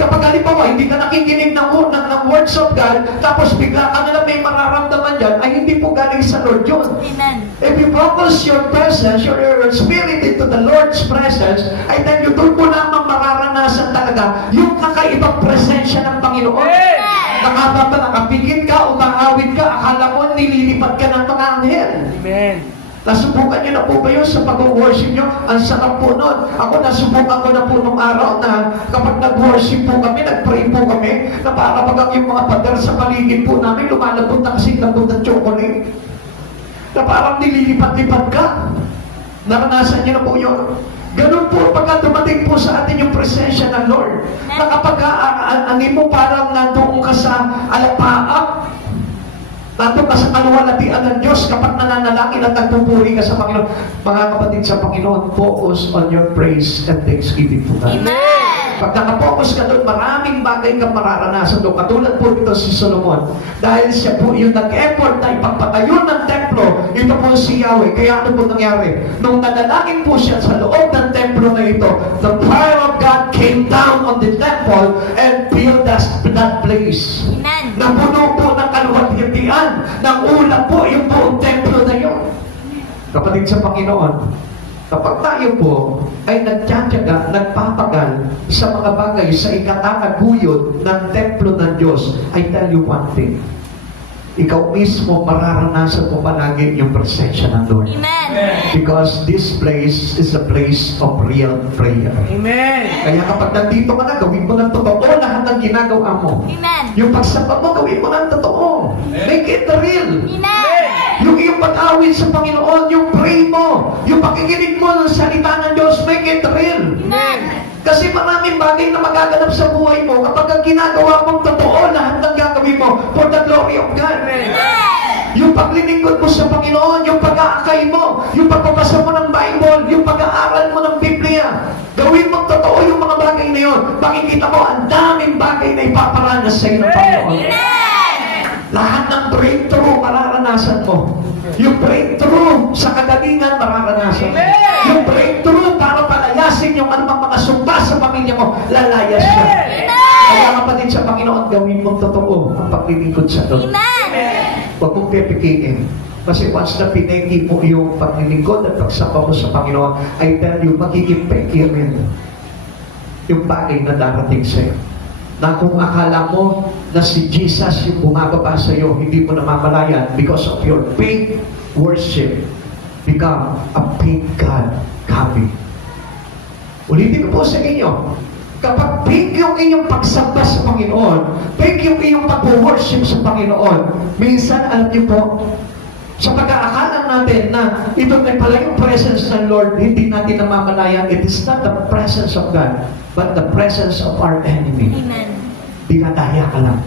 Kapag halimbawa, hindi ka nakikinig ng words of God, tapos bigla ka na may mararamdaman dyan, ay hindi po galing sa Lord yun. Amen. If you focus your presence, your spirit into the Lord's presence, I tell you, doon mo lamang mararanasan talaga yung kakaibang presensya ng Panginoon. Nakapigil ka, umaawit ka, akala mo nililipat ka ng mga anghel. Amen. Nasubukan niyo na po ba yun sa pag-worship niyo? Ang sarap po nun. Ako, nasubukan ko na po nung araw na kapag nag-worship po kami, nag-pray po kami, na para pag yung mga pader sa paligid po namin, lumalabot na kasi labot ng chocolate. Na parang nililipat-lipat ka. Naranasan niyo na po yun. Ganun po, pagka dumating po sa atin yung presensya ng Lord, na kapag ani mo parang nandoon ka sa alapaap, nandun ka sa kaluwalhatian ng Diyos kapag nananalangin at nagpupuri ka sa Panginoon. Mga kapatid sa Panginoon, focus on your praise and thanksgiving to God. Amen. Pag nakapokus ka doon, maraming bagay kang mararanasan doon. Katulad po ito si Solomon. Dahil siya po yung nag-effort na ipagpatayo ng templo, ito po si Yahweh. Kaya ano po nangyari? Nung nanalangin po siya sa loob ng templo na ito, the fire of God came down on the temple and build that place. Amen. Napuno po ng kaluwalhatian, ng ulap po yung buong templo na yun. Kapatid sa Panginoon, kapag tayo po ay nagtyatsyaga, nagpapagal sa mga bagay sa ikatataguyod ng templo ng Diyos, I tell you one thing, ikaw mismo mararanasan mo palagi yung presensya ng Lord. Amen. Because this place is a place of real prayer. Amen. Kaya kapag nandito ka na, gawin mo ng totoo lahat ng ginagawa mo. Amen. Yung pagsamba mo, gawin mo ng totoo. Make it real. Amen. Yung iyong pag-awit sa Panginoon, yung pray mo, yung pakikinig mo ng salita ng Diyos, make it real. Amen. Kasi maraming bagay na magaganap sa buhay mo kapag ang ginagawa mong totoo lahat ng gagawin mo for the glory of God. Amen. Yung paglilingkod mo sa Panginoon, yung pag-aakay mo, yung pagbabasa mo ng Bible, yung pag-aaral mo ng Biblia, gawin mo totoo yung mga bagay na yun. Makikita mo, ang daming bagay na ipaparanas sa iyo ng Panginoon. Lahat ng breakthrough mararanasan mo. Yung breakthrough sa kagalingan mararanasan mo. Yung breakthrough para palayasin yung anumang mga sumpa sa pamilya mo, lalayas siya. Kaya kapatid sa Panginoon, gawin mong totoo ang paglilingkod sa Lord. Amen. Huwag mong pipikiin. Kasi once na pineki mo yung paglilingkod at pagsamba mo sa Panginoon, I tell you, magiging peki rin yung bagay na darating sa'yo. Na kung akala mo na si Jesus yung bumababa sa iyo, hindi mo namamalayan because of your fake worship, become a fake God coming. Ulitin ko po sa inyo, kapag fake yung inyong pagsamba sa Panginoon, fake yung inyong pag-worship sa Panginoon, minsan, alam niyo po, sa pag-aakalan natin na ito ay pala yung presence ng Lord, hindi natin namamalayan, it is not the presence of God, but the presence of our enemy. Amen. Dinadaya ka lang.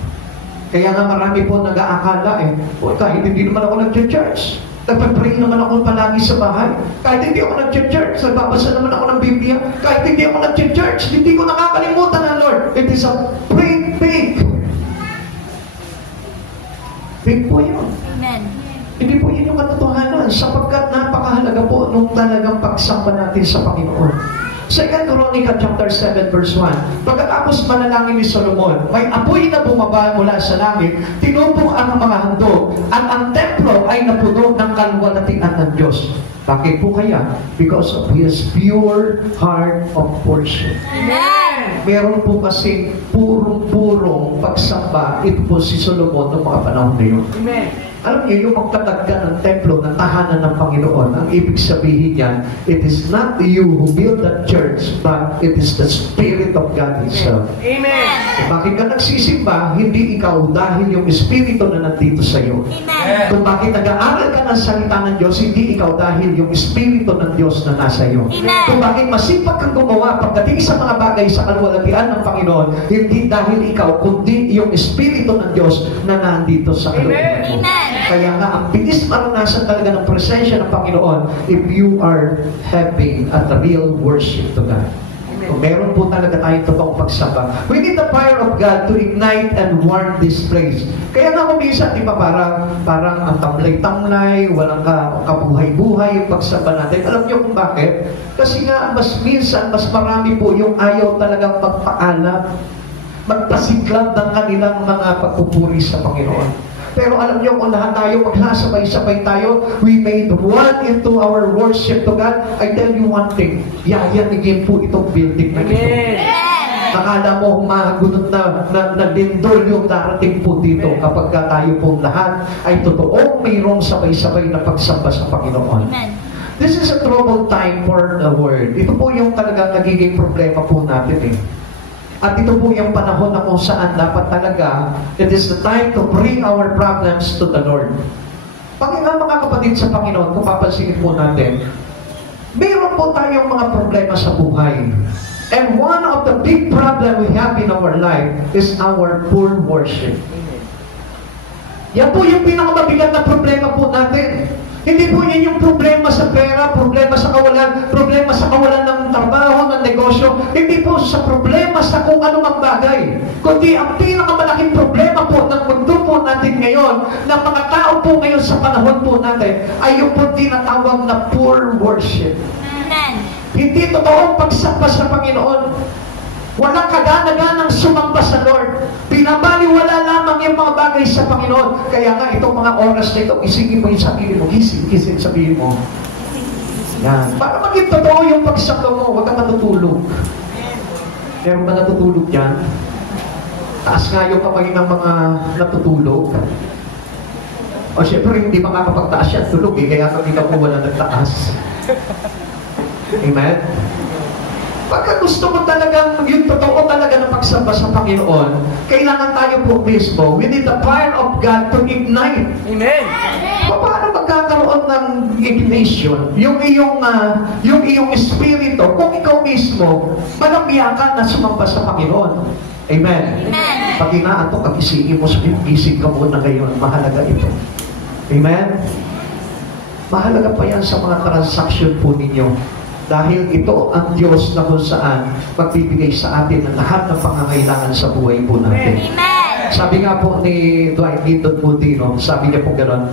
Kaya nga marami po nag-aakala kahit hindi naman ako nag-church, nagpa-pray naman ako palagi sa bahay, kahit hindi ako nag-church, nagbabasa naman ako ng Biblia, kahit hindi ako nag-church, hindi ko nakakalimutan ng Lord. It is a fake. Fake po yun. Amen. Hindi po yun yung katotohanan, sapagkat napakahalaga po nung talagang pagsamba natin sa Panginoon. 2 Chronicles chapter 7 verse 1. Pagkatapos manalangin ni Solomon, may apoy na bumaba mula sa langit, tinupok ang mga handog, at ang templo ay napuno ng kaluwalhatian ng Diyos. Bakit po kaya? Because of His pure heart of worship. Amen. Meron po kasi purong-purong pagsamba, ito po si Solomon noong mga panahon na yun. Amen. Alam niyo, yung magtatagda ng templo, ng tahanan ng Panginoon, ang ibig sabihin niyan, it is not you who build that church, but it is the Spirit of God Himself. Amen. Kung bakit ka nagsisimba, hindi ikaw dahil yung Espiritu na nandito sa iyo. Amen. Kung bakit nag-aaral ka ng salita ng Diyos, hindi ikaw dahil yung Espiritu ng Diyos na nasa iyo. Amen. Kung bakit masipag kang gumawa pagdating sa mga bagay sa kaluwalhatian ng Panginoon, hindi dahil ikaw, kundi yung Espiritu ng Diyos na nandito sa kalooban mo. Amen. Kaya nga, ang bilis maranasan talaga ng presensya ng Panginoon if you are having a real worship to God. Kung meron po talaga tayong totoong pagsamba. We need the fire of God to ignite and warm this place. Kaya nga kung minsan, di ba, parang ang tamlay-tamlay, walang kabuhay-buhay yung pagsamba natin. Alam niyo kung bakit? Kasi nga, mas minsan, mas marami po yung ayaw talagang magpaalam, magpasiklab ng kanilang mga pagpupuri sa Panginoon. Pero alam niyo, kung lahat tayo magsasabay-sabay tayo, we made one into our worship to God. I tell you one thing, yayanigin po itong building na ito. Amen. Akala mo humagunot na lindol yung darating po dito kapag tayo po lahat ay totoong mayroong sabay-sabay na pagsamba sa Panginoon. Amen. This is a troubled time for the world. Ito po yung talagang nagiging problema po natin At ito po yung panahon na kung saan dapat talaga, it is the time to bring our problems to the Lord. Panginoon, mga kapatid sa Panginoon, kung papansinin po natin, mayroon po tayong mga problema sa buhay. And one of the big problem we have in our life is our poor worship. Yan po yung pinakamabigat na problema po natin. Hindi po yan yung problema sa pera, problema sa kawalan ng trabaho, ng negosyo. Hindi po sa problema sa kung ano mang bagay. Kundi ang pinakamalaking problema po ng mundo po natin ngayon, ng mga tao po ngayon sa panahon po natin, ay yung po tinatawag na poor worship. Amen. Hindi totoong pagsamba sa Panginoon. Walang kagana-ganang sumamba sa Lord. Pinabaliwala lamang yung mga bagay sa Panginoon. Kaya nga, itong mga oras na ito, isingin mo yung sarili mo. Gising, sabihin mo. Yan. Para maging totoo yung pagsaklo mo, huwag kang matutulog. Meron ba natutulog yan? Taas nga yung kamay ng mga natutulog. O syempre, hindi makakapagtaas yan, tulog eh. Kaya kami ka po wala nagtaas. Amen? Pagka gusto mo talagang, yung totoo talaga na pagsamba sa Panginoon, kailangan tayo po mismo, we need the fire of God to ignite. Amen. Paano magkakaroon ng ignition? Yung iyong espiritu, kung ikaw mismo, malambya ka na sumamba sa Panginoon. Amen? Amen. Pag inaantok, kagisingin mo, gising ka muna ngayon. Mahalaga ito. Amen? Mahalaga pa yan sa mga transaction po ninyo. Dahil ito ang Diyos na kung saan magbibigay sa atin ng lahat ng pangangailangan sa buhay po natin. Amen. Sabi nga po ni Dwight Lyndon Moody, no? Sabi niya po gano'n,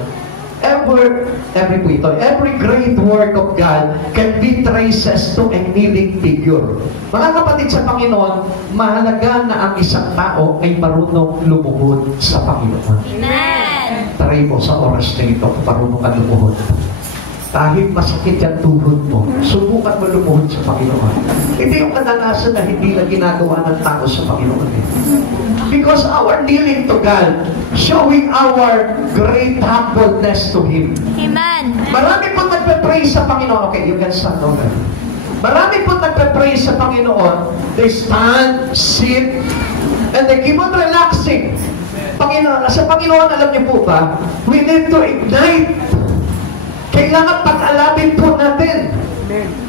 every great work of God can be traces to a kneeling figure. Mga kapatid sa Panginoon, mahalaga na ang isang tao ay marunong lumuhod sa Panginoon. Amen. Try mo sa oras na ito, marunong ka lumuhod. Kahit masakit yan tuhod mo, subukan mo lumuhod sa Panginoon. Hindi yung kadalasan na hindi na ginagawa ng tao sa Panginoon. Because our kneeling to God, showing our great humbleness to Him. Amen. Marami pong nagpe-pray sa Panginoon. Okay, you can stand over. Marami pong nagpe-pray sa Panginoon. They stand, sit, and they keep on relaxing. Panginoon, sa Panginoon, alam niyo po ba, we need to ignite. Kailangan pag-alabin po natin.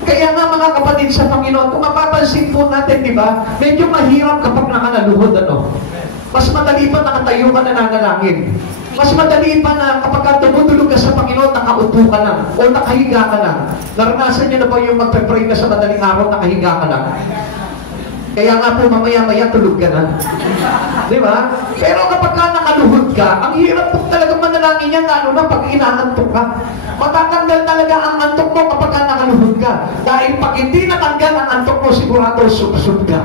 Kaya nga mga kapatid sa Panginoon, kung mapapansin po natin, di ba, medyo mahirap kapag nakanaluhod, ano? Mas madali pa nakatayo ka na nanalangin. Mas madali pa na kapag tumutulog ka sa Panginoon, nakaupo ka lang o nakahiga ka lang. Naranasan niyo na ba yung magpe-pray ka sa madaling araw, nakahiga ka lang? Kaya nga po mamaya-maya tulog ka na. Di ba? Pero kapag ka nakaluhod ka, ang hirap po talaga manalangin yan, lalo na pag inaantok ka. Matatanggal talaga ang antok mo kapag ka nakaluhod ka. Dahil pag hindi natanggal ang antok mo, sigurado susud ka.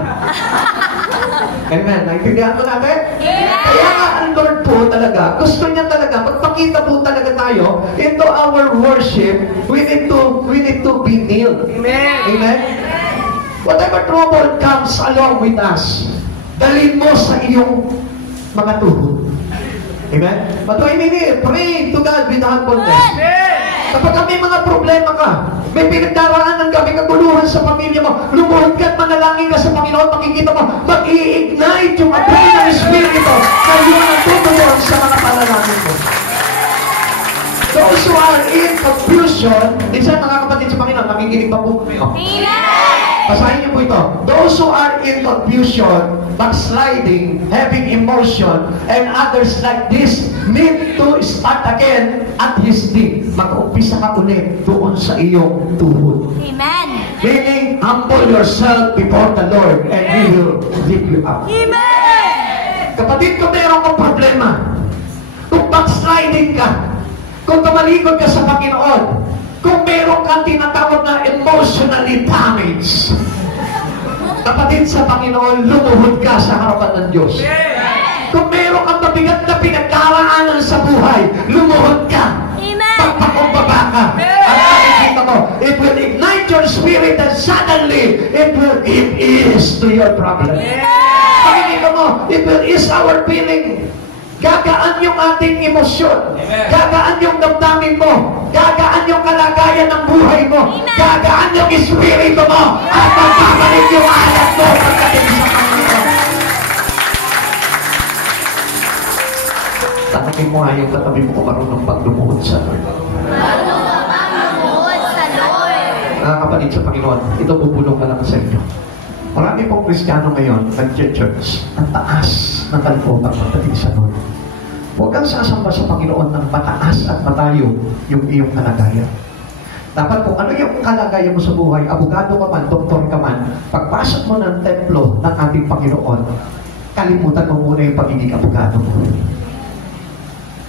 Amen. Naintindihan mo natin? Amen. Kaya nga ang Lord po talaga, gusto niya talaga, magpakita po talaga tayo into our worship, we need to be kneel. Amen. Amen? Whatever trouble comes along with us, dalhin mo sa iyong mga tuhod. Amen? But why we need? Pray to God with humbleness. Kapag may mga problema ka, may pinagdaraanan ka, may kaguluhan sa pamilya mo, lumuhod ka at manalangin ka sa Panginoon, makikita mo, mag-i-ignite yung apoy ng Espiritu na yun ang tutulong sa mga panalangin mo. Those who are in confusion, minsan mga kapatid sa Panginoon, makikinig pa po kayo. Basahin niyo po ito. Those who are in confusion, backsliding, having emotion, and others like this need to start again at His feet. Mag-umpisa ka ulit doon sa iyong tuhod. Amen. Meaning, humble yourself before the Lord and He will lift you up. Amen. Kapatid, kung meron kang problema, kung backsliding ka, kung tumalikod ka sa Panginoon, kung meron kang tinatawag na emotionally damaged, kapatid sa Panginoon, lumuhod ka sa harapan ng Diyos. Kung meron kang mabigat na pinagdaraanan sa buhay, lumuhod ka. Pagpakumbaba ka. At nakikita mo, it will ignite your spirit and suddenly, it will give ease to your problem. Nakikita mo, it will ease our feeling. Gagaan yung ating emosyon. Gagaan yung damdamin mo. Gagaan yung kalagayan ng buhay mo. Gagaan yung espiritu mo. At magbabalik yung alat mo pagdating sa Panginoon. Tatakin mo nga yung katabi mo kung marunong paglumuhod sa Lord. Marunong pangluhod sa Lord. Mga kapatid sa Panginoon, ito bubulong ka lang sa inyo. Marami pong Kristiyano ngayon, nag-church, ang taas ng kalpotan pagdating sa Lord. Huwag kang sasamba sa Panginoon ng mataas at matayo yung iyong kalagayan. Dapat kung ano yung kalagayan mo sa buhay, abogado ka man, doktor ka man, pagpasok mo ng templo ng ating Panginoon, kalimutan mo muna yung pagiging abogado mo.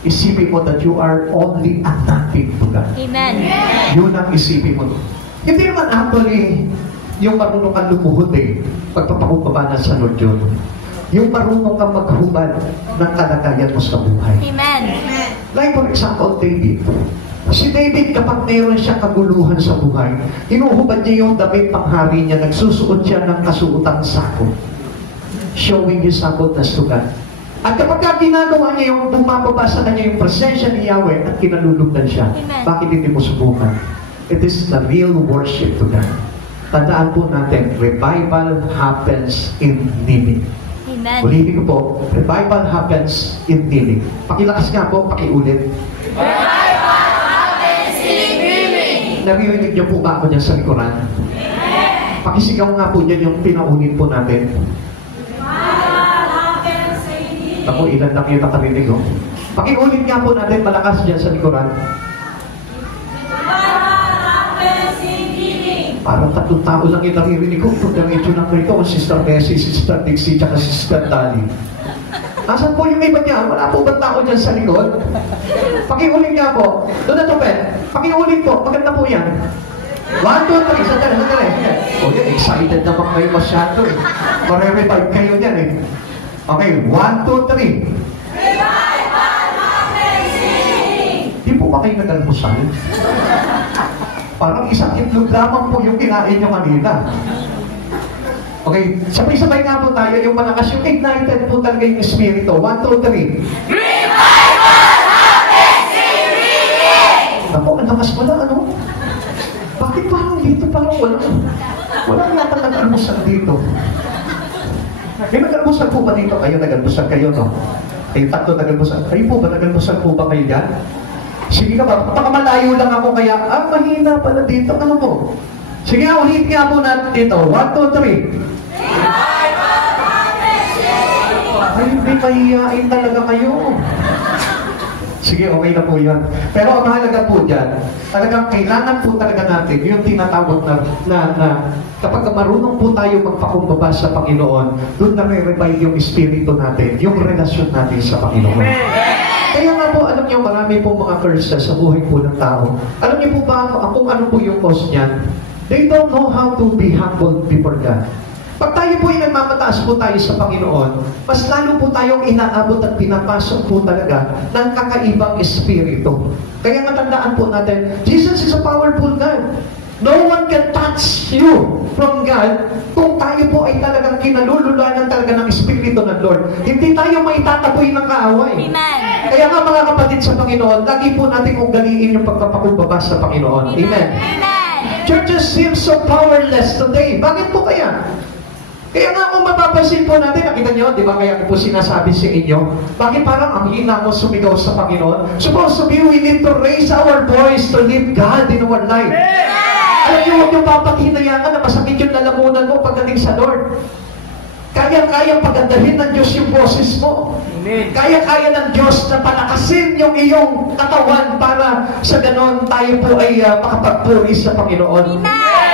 Isipin mo that you are only a nothing to God. Amen. Yun ang isipin mo. Hindi naman actually yung marunong kang lumuhod eh. Pagpapakumbaba na sa Lord yun. Yung marunong kang maghubad ng kalagayan mo sa buhay. Amen. Like for example, David. Si David, kapag mayroon siyang kaguluhan sa buhay, hinuhubad niya yung damit panghari niya, nagsusuot siya ng kasuotang sako. Showing his sabotness to God. At kapag ginagawa niya yung bumababa sa kanya yung presensya ni Yahweh at kinalulugdan siya, Amen. bakit hindi mo subukan? It is the real worship to God. Tandaan po natin, revival happens in living. Amen. Ulitin ko po, revival happens in living. Pakilakas nga po, pakiulit. Revival happens in living. Naririnig niyo po ba ako dyan sa likuran? Pakisigaw nga po dyan yung pinaulit po natin. Ako, ilan lang yung nakarinig, oh. Pakiulit nga po natin malakas dyan sa likuran. Parang 3 tao lang yung naririnig ko. Pagdaritso ng ito, Sister Bessie, Sister Dixie, tsaka Sister Dali. Asan po yung iba niya? Wala po ba tao dyan sa likod? Pakiulit nga po. Doon na to, Ben. Pakiulit po. Maganda po yan. 1, 2, 3. Sandali. O yan, excited naman kayo masyado eh. Mare-revive kayo yan eh. Okay, 1, 2, 3. Di po ba kayo nag-almusal? Parang isang itlog lamang po yung kinain nyo kanina. Okay, sabay-sabay nga po tayo yung malakas, yung ignited po talaga yung espiritu. 1, 2, 3. Revival happens in living. Ako, ang lakas pala, ano? Bakit parang dito parang wala yata nag-almusal dito? May nag-almusal po ba dito? Kayo nag-almusal kayo, no? Kayo 3 nag-almusal. Kayo po ba nag-almusal po ba kayo dyan? Sige ka ba? Baka malayo lang ako kaya, mahina pala dito. Ano po? Sige nga, ulit nga po natin dito. 1, 2, 3. Ay, hindi mahihain talaga kayo. Sige, okay na po yan. Pero ang mahalaga po dyan, talagang kailangan po talaga natin yung tinatawag na kapag marunong po tayo magpakumbaba sa Panginoon, doon na re-revive yung espiritu natin, yung relasyon natin sa Panginoon. Kaya nga po, alam niyo, marami po mga curses sa buhay po ng tao. Alam niyo po ba kung ano po yung cause niyan? They don't know how to be humble before God. Pag tayo po ay nagmamataas po tayo sa Panginoon, mas lalo po tayong inaabot at pinapasok po talaga ng kakaibang espiritu. Kaya matandaan po natin, Jesus is a powerful God. No one can touch you from God kung tayo po ay talagang kinalululanan talaga ng Espiritu ng Lord. Hindi tayo maitataboy ng kaaway. Amen. Kaya nga mga kapatid sa Panginoon, lagi po natin ugaliin yung pagpapakumbaba sa Panginoon. Amen. Amen. Churches seem so powerless today. Bakit po kaya? Kaya nga kung mapapansin po natin, nakita niyo, di ba kaya po sinasabi sa inyo, bakit parang ang hina mo sumigaw sa Panginoon? Supposed to be, we need to raise our voice to live God in our life. Alam niyo, huwag niyo papaghinayangan na masakit yung lalamunan mo pagdating sa Lord. Kaya-kaya pagandahin ng Diyos yung boses mo. Kaya-kaya ng Diyos na palakasin yung iyong katawan para sa ganon tayo po ay makapagpuri sa Panginoon.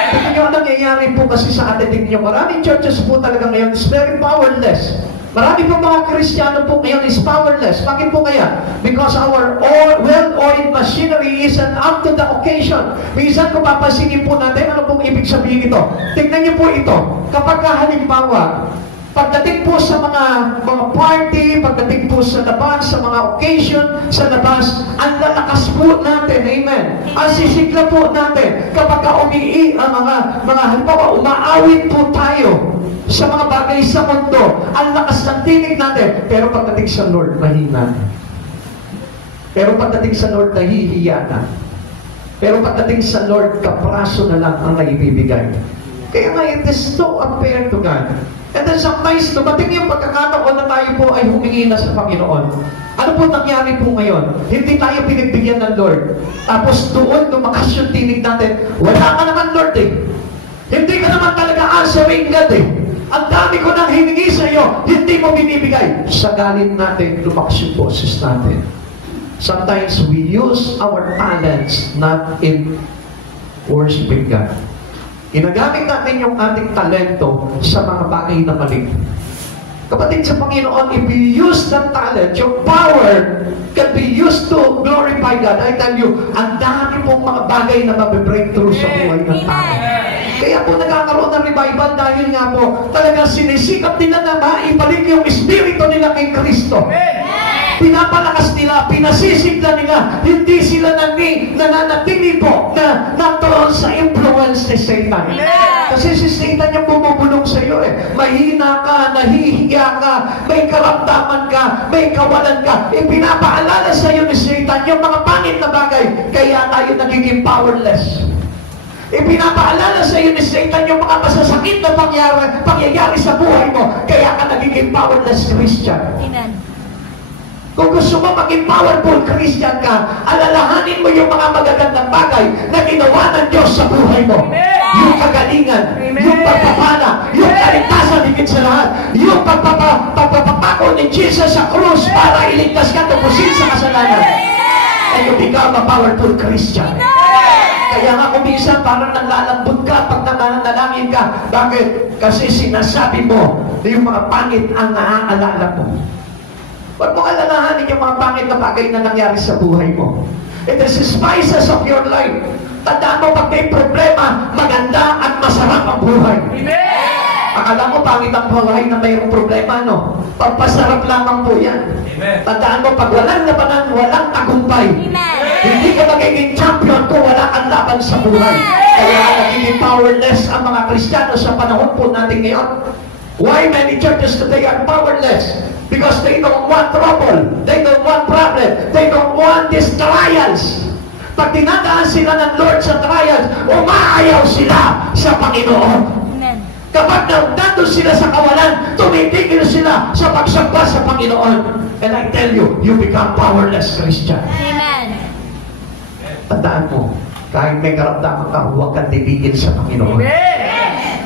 Tingnan niyo, ang nangyayari po kasi sa atin, tingnan niyo, maraming churches po talaga ngayon is very powerless. Marami po mga Kristiyano po ngayon is powerless. Bakit po kaya? Because our well-oiled machinery isn't up to the occasion. Minsan kung papasingin po natin, ano pong ibig sabihin ito? Tingnan niyo po ito. Kapag halimbawa, pagdating po sa mga party, pagdating po sa labas, sa mga occasion, sa labas, ang lalakas po natin, amen. Ang sisigla po natin, kapag mga halimbawa, umaawit po tayo sa mga bagay sa mundo, ang lakas ng tinig natin, pero pagdating sa Lord, mahina. Pero pagdating sa Lord, nahihiya na. Pero pagdating sa Lord, kapraso na lang ang naibibigay. Kaya nga, it is so unfair to God. And then sometimes, dumating yung pagkakataon na tayo po ay humingi na sa Panginoon. Ano po nangyari po ngayon? Hindi tayo pinagbigyan ng Lord. Tapos doon, lumakas yung tinig natin. Wala ka naman, Lord eh. Hindi ka naman talaga answering God eh. Ang dami ko nang hiningi sa iyo, hindi mo binibigay. Sa galit natin, lumakas yung boses natin. Sometimes we use our talents not in worshiping God. Ginagamit natin yung ating talento sa mga bagay na mali. Kapatid sa Panginoon, if you use that talent, your power can be used to glorify God. I tell you, ang dami pong mga bagay na mabibreakthrough sa buhay ng tao. Kaya po nagkakaroon ng revival dahil nga po talagang sinisikap nila na maibalik yung espiritu nila kay Kristo. Pinapalakas nila, pinasisigla nila, hindi sila nananatili po na naturoon sa influence ni Satan. Kasi si Satan yung bumubulong sa iyo eh. Mahina ka, nahihiya ka, may karamdaman ka, may kawalan ka. Ipinapaalala sa iyo ni Satan yung mga pangit na bagay, kaya tayo nagiging powerless. Ipinapaalala sa iyo ni Satan yung mga masasakit na pangyayari sa buhay mo, kaya ka nagiging powerless Christian. Amen. Kung gusto mo maging powerful Christian ka, alalahanin mo yung mga magagandang bagay na ginawa ng Diyos sa buhay mo. Yung kagalingan, yung pagpapala, yung kaligtasan higit sa lahat, yung pagpapako ni Jesus sa krus para iligtas ka tupusin sa kasalanan. And you become a powerful Christian. Kaya nga kung minsan parang naglalambot ka pag nananalangin ka. Bakit? Kasi sinasabi mo na yung mga pangit ang naaalala mo. Huwag mo alalahanin yung mga pangit na bagay na nangyari sa buhay mo. It is the spices of your life. Tandaan mo, pag may problema, maganda at masarap ang buhay. Akala mo, pangit ang buhay na mayroong problema, no? Pagpasarap lamang po yan. Tandaan mo, pag walang labanan, walang tagumpay. Hindi ka magiging champion kung wala kang laban sa buhay. Kaya nagiging powerless ang mga Kristiyano sa panahon po natin ngayon. Why many churches today are powerless? Because they don't want trouble. They don't want problem. They don't want these trials. Pag dinadaan sila ng Lord sa trials, umaayaw sila sa Panginoon. Amen. Kapag nandun sila sa kawalan, tumitigil sila sa pagsamba sa Panginoon. And I tell you, you become powerless Christian. Amen. Tandaan mo, kahit may karamdaman ka, huwag kang titigil sa Panginoon.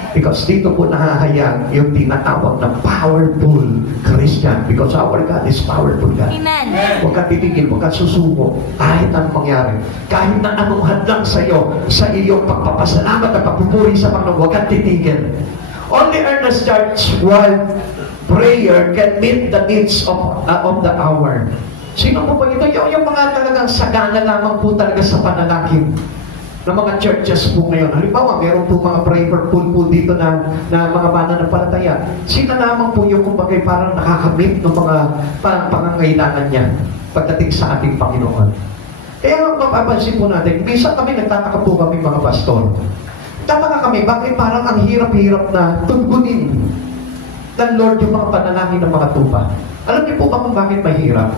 Because dito po nahahayag yung tinatawag na powerful Christian. Because our God is powerful God. Amen. Huwag kang titigil, huwag kang susuko. Kahit anong mangyari. Kahit na anong hadlang sa iyo, sa iyong pagpapasalamat at pagpupuri sa Panginoon, huwag kang titigil. Only earnest church while prayer can meet the needs of the hour. Sino po ba ito? Yung mga talagang sagana lamang po talaga sa panalangin ng mga churches po ngayon. Halimbawa, meron po mga prayer pool dito na mga mananampalataya. Sino lamang po yung kumbaga parang nakakamit ng mga pangangailangan niya pagdating sa ating Panginoon. Kaya mapapansin po natin, minsan kami nagtataka po kami mga pastor. Tataka kami, bakit parang ang hirap-hirap na tugunin ng Lord yung mga panalangin ng mga tupa. Alam niyo po ba kung bakit mahirap?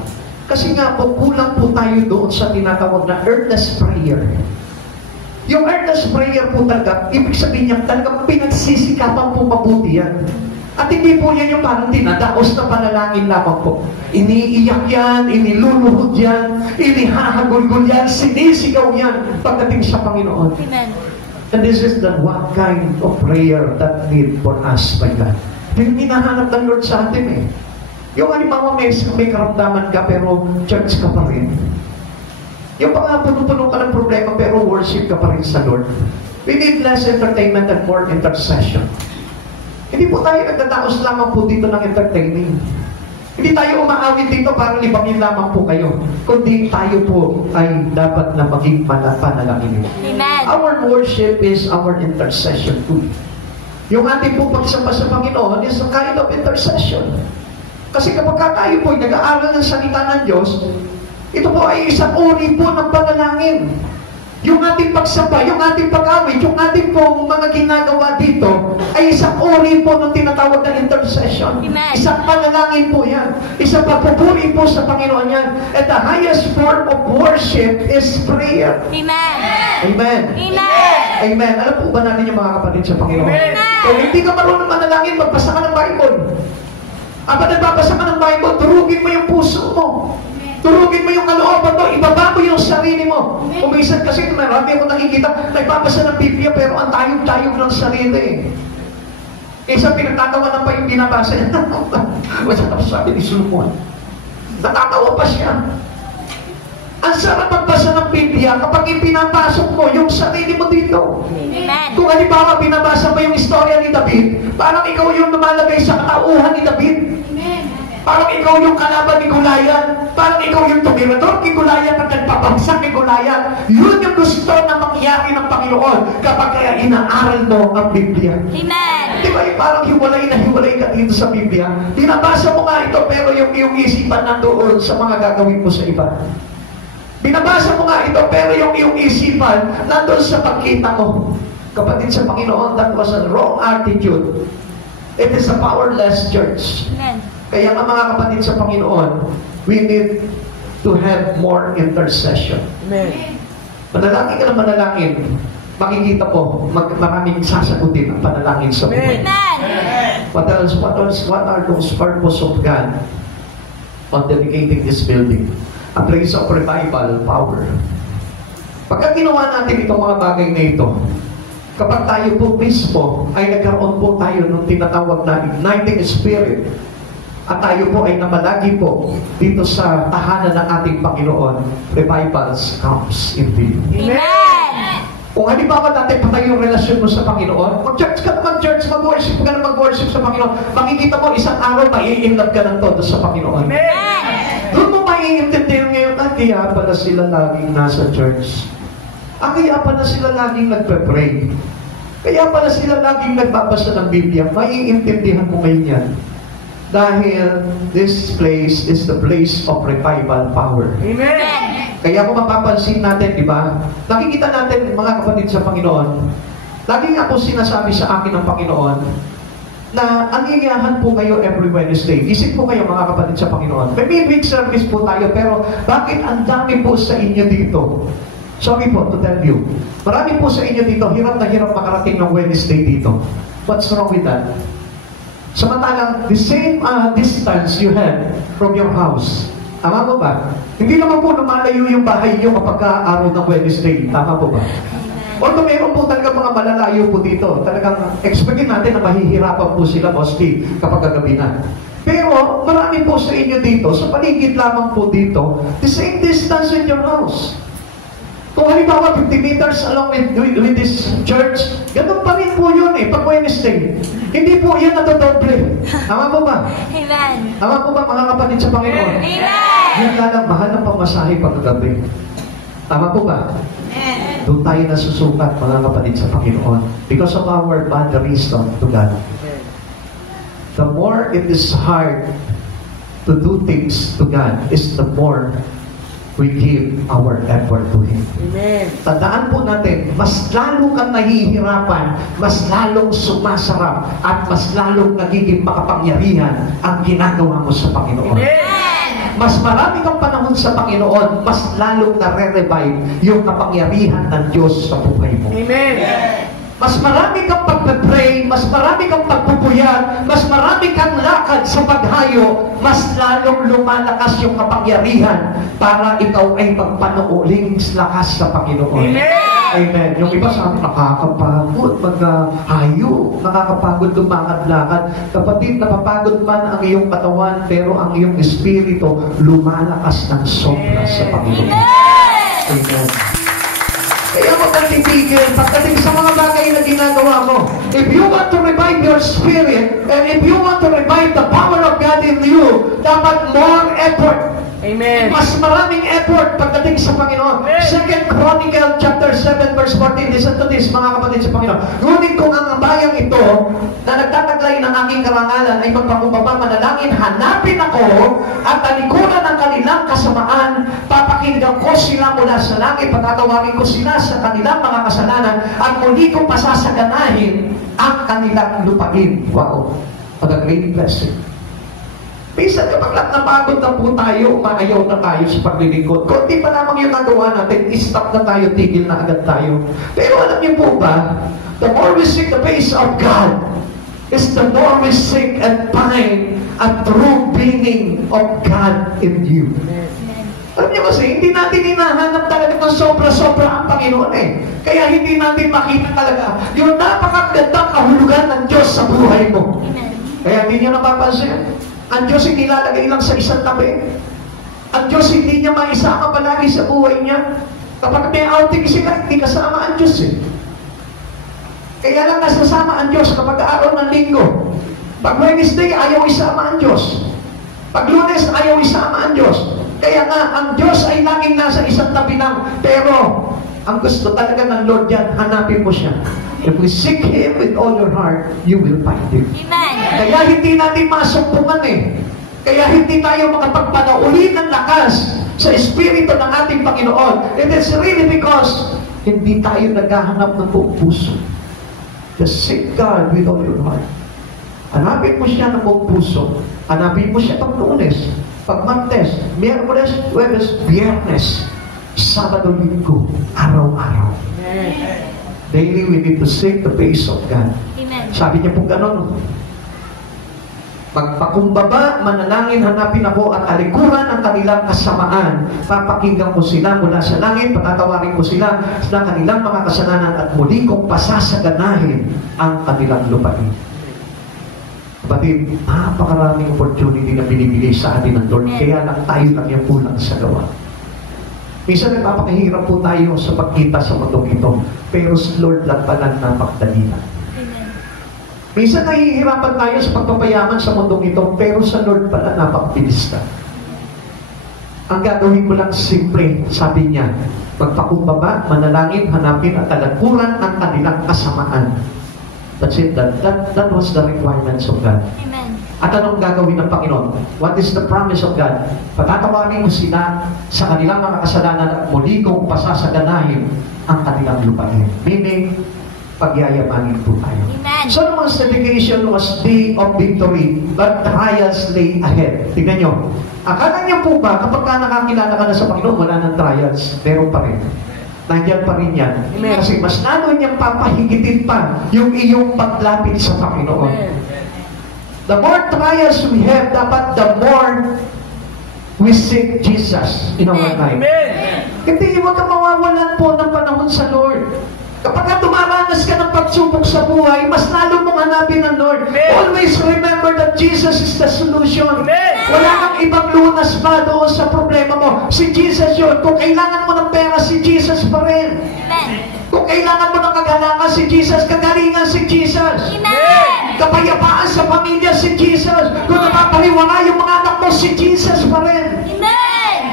Kasi nga po, kulang po tayo doon sa tinatawag na earnest prayer. Yung earnest prayer po talaga, ibig sabihin niya talaga pinagsisikapan po mabuti yan. At hindi po yan yung parang dinadaos na panalangin lamang po. Iniiyak yan, iniluluhod yan, inihahagulgul yan, sinisigaw yan pagdating sa Panginoon. Amen. And this is the one kind of prayer that need for us by God. Yung hinahanap ng Lord sa atin eh. Yung halimbawa may karamdaman ka pero church ka pa rin. Yung mga puno-puno ka ng problema pero worship ka pa rin sa Lord. We need less entertainment and more intercession. Hindi po tayo nagdadaos lamang po dito ng entertaining. Hindi tayo umaawit dito para libangin lamang po kayo. Kundi tayo po ay dapat na maging panalangin. Amen. Our worship is our intercession too. Yung ating po pagsamba sa Panginoon is a kind of intercession. Kasi kapag tayo po ay nag-aaral ng salita ng Diyos, ito po ay isang uri po ng panalangin. Yung ating pagsamba, yung ating pag-awit, yung ating pong mga ginagawa dito, ay isang uri po ng tinatawag na intercession. Amen. Isang panalangin po yan. Isang pagpupuri po sa Panginoon yan. And the highest form of worship is prayer. Amen. Amen. Amen. Amen. Alam po ba natin yung mga kapatid sa Panginoon? Amen. Kung hindi ka marunong manalangin, magbasa ka ng Bible. Kapag nagbabasa ka ng Bible, turugin mo yung puso mo. Turugin mo yung kalooban mo, ibaba mo yung sarili mo. Kumisan kasi marami ako nakikita, nagbabasa ng Biblia pero ang tayog-tayog ng sarili. Kaysa pinagtatawanan pa yung binabasa niya. Wala na sabi ni Solomon. Natatawa pa siya. Ang sarap magbasa ng Biblia kapag ipinapasok mo yung sarili mo dito. Amen. Kung halimbawa binabasa mo yung istorya ni David, parang ikaw yung lumalagay sa katauhan ni David. Amen. Parang ikaw yung kalaban ni Goliath. Parang ikaw yung tumirador ni Goliath at nagpapagsak ni Goliath. Yun yung gusto na mangyari ng Panginoon kapag kaya inaaral mo ang Biblia. Amen. Di ba parang hiwalay na hiwalay ka dito sa Biblia? Binabasa mo nga ito pero yung iyong isipan nandoon sa mga gagawin mo sa iba. Binabasa mo nga ito pero yung iyong isipan nandoon sa pagkita mo. Kapatid sa Panginoon, that was a wrong attitude. It is a powerless church. Amen. Kaya nga mga kapatid sa Panginoon, we need to have more intercession. Amen. Manalangin ka na manalangin. Makikita po, maraming sasagutin ang panalangin sa buhay. Amen. What are those purpose of God on dedicating this building? A place of revival power. Pagka ginawa natin itong mga bagay na ito, kapag tayo po mismo ay nagkaroon po tayo ng tinatawag na igniting spirit, at tayo po ay namalagi po dito sa tahanan ng ating Panginoon, revivals comes in view. Amen. Kung halimbawa dati patay yung relasyon mo sa Panginoon, mag-church ka na mag-church, mag-worship ka na mag-worship sa Panginoon, makikita mo isang araw mai-inlove ka ng todo sa Panginoon. Doon mo maiintindihan ngayon, kaya pala sila laging nasa church. Kaya pala sila laging nagpe-pray. Kaya pala sila laging nagbabasa ng Biblia. Maiintindihan mo ngayon yan. Dahil this place is the place of revival power. Amen. Kaya kung mapapansin natin, di ba? Nakikita natin, mga kapatid sa Panginoon, lagi nga po sinasabi sa akin ng Panginoon, na aniyahan po kayo every Wednesday. Isip po kayo, mga kapatid sa Panginoon. May midweek service po tayo, pero bakit ang dami po sa inyo dito? Sorry po to tell you. Marami po sa inyo dito, hirap na hirap makarating ng Wednesday dito. What's wrong with that? Samantalang, the same distance you have from your house. Tama po ba? Hindi naman po lumalayo yung bahay nyo kapag araw ng Wednesday. Tama po ba? Although meron po talaga mga malalayo po dito. Talagang expectin natin na mahihirapan po sila mostly kapag gabi na. Pero marami po sa inyo dito, sa paligid lamang po dito, the same distance in your house. Kung halimbawa 50 meters along with this church, ganun pa rin po yun pag Wednesday. Hindi po yan natodoble. Tama po ba? Amen. Tama po ba mga kapatid sa Panginoon? Amen. Yan lang mahal ng pamasahe pagkagabi. Tama po ba? Amen. Doon tayo nasusukat mga kapatid sa Panginoon. Because of our bad reason to God. The more it is hard to do things to God, is the more we give our effort to Him. Amen. Tandaan po natin, mas lalo kang nahihirapan, mas lalong sumasarap, at mas lalong nagiging makapangyarihan ang ginagawa mo sa Panginoon. Amen. Mas marami kang panahon sa Panginoon, mas lalong nare-revive yung kapangyarihan ng Diyos sa buhay mo. Amen. Mas marami kang pagpe-pray, mas marami kang pagpupuyat, mas marami kang lakad sa paghayo, mas lalong lumalakas yung kapangyarihan para ikaw ay magpanuuling lakas sa Panginoon. Amen. Amen. Yung iba sabi, nakakapagod maghayo, nakakapagod lumakad-lakad. Kapatid, napapagod man ang iyong katawan, pero ang iyong espiritu lumalakas ng sobra sa Panginoon. Amen. Kaya mo kang titigil pagdating sa mga bagay na ginagawa mo. If you want to revive your spirit, and if you want to revive the power of God in you, dapat more effort. Amen. Mas maraming effort pagdating sa Panginoon. Amen. 2 Chronicle chapter 7 verse 14. Listen to this, mga kapatid sa Panginoon. Ngunit kung ang bayang ito na nagtataglay ng aking karangalan ay magpakumbaba manalangin, hanapin ako at talikuran ng kanilang kasamaan, papakinggan ko sila mula sa langit, patatawagin ko sila sa kanilang mga kasalanan, at muli ko pasasaganahin ang kanilang lupain. Wow! What a great blessing. Minsan kapag napagod na po tayo, maayaw na tayo sa paglilingkod. Kunti pa lamang yung nagawa natin, stop na tayo, tigil na agad tayo. Pero alam niyo po ba, the more we seek the face of God, is the more we seek and find a true being of God in you. Alam niyo kasi, hindi natin hinahanap talaga ng sobra-sobra ang Panginoon Kaya hindi natin makita talaga yung napakagandang kahulugan ng Diyos sa buhay mo. Kaya hindi niyo napapansin. Ang Diyos hindi lalagay lang sa isang tabi. Ang Diyos hindi niya maisama palagi sa buhay niya. Kapag may outing sila, hindi kasama ang Diyos Kaya lang nasasama ang Diyos kapag araw ng linggo. Pag Wednesday, ayaw isama ang Diyos. Pag Lunes, ayaw isama ang Diyos. Kaya nga, ang Diyos ay laging nasa isang tabi lang. Pero, ang gusto talaga ng Lord yan, hanapin mo siya. If we seek Him with all your heart, you will find Him. Amen. Kaya hindi natin masumpungan eh. Kaya hindi tayo makapagpanauli ng lakas sa Espiritu ng ating Panginoon. It is really because hindi tayo naghahanap ng buong puso. Just seek God with all your heart. Hanapin mo siya ng buong puso. Hanapin mo siya pag Lunes, pag Martes, Miyerkules, Huwebes, Biyernes, Sabado, Linggo, araw-araw. Daily we need to seek the face of God. Amen. Sabi niya po gano'n, magpakumbaba, manalangin, hanapin ako at alikuran ang kanilang kasamaan. Papakinggan ko sila mula sa langit, patatawarin ko sila sa kanilang mga kasalanan at muli kong pasasaganahin ang kanilang lupain. Kapatid, napakaraming opportunity na binibigay sa atin ng Lord. Kaya lang tayo lang yung kulang sa gawa. Minsan nagpapakahirap po tayo sa pagkita sa mundong ito. Pero sa Lord lang pala napakadali lang. Minsan nahihirapan tayo sa pagpapayaman sa mundong ito, pero sa Lord pala napakabilis ka. Ang gagawin mo lang simple, sabi niya, magpakumbaba, manalangin, hanapin at talagpuran ang kanilang kasamaan. That's it. That was the requirements of God. Amen. At anong gagawin ng Panginoon? What is the promise of God? Patatawarin mo sila sa kanilang mga kasalanan at muli kong pasasaganahin ang kanilang lupain. Meaning, pagyayamanin po tayo. Amen. Solomon's dedication was day of victory, but trials lay ahead. Tingnan nyo. Akala niyo po ba, kapag ka nakakilala ka na sa Panginoon, wala ng trials? Meron pa rin. Nandiyan pa rin yan. Amen. Kasi mas lalo niyang papahigitin pa yung iyong paglapit sa Panginoon. The more trials we have, dapat the more we seek Jesus in our life. Hindi, huwag ka mawawalan po ng panahon sa Lord. Kapag ka dumaranas ka ng pagsubok sa buhay, mas lalo mong hanapin ang Lord. Always remember that Jesus is the solution. Wala kang ibang lunas pa doon sa problema mo. Si Jesus yun. Kung kailangan mo ng pera, si Jesus pa rin. Kung kailangan mo ng kagalangan, si Jesus. Kagalingan, si Jesus. Kapayapaan sa pamilya, si Jesus. Kung napapaliwala yung mga anak mo, si Jesus pa rin.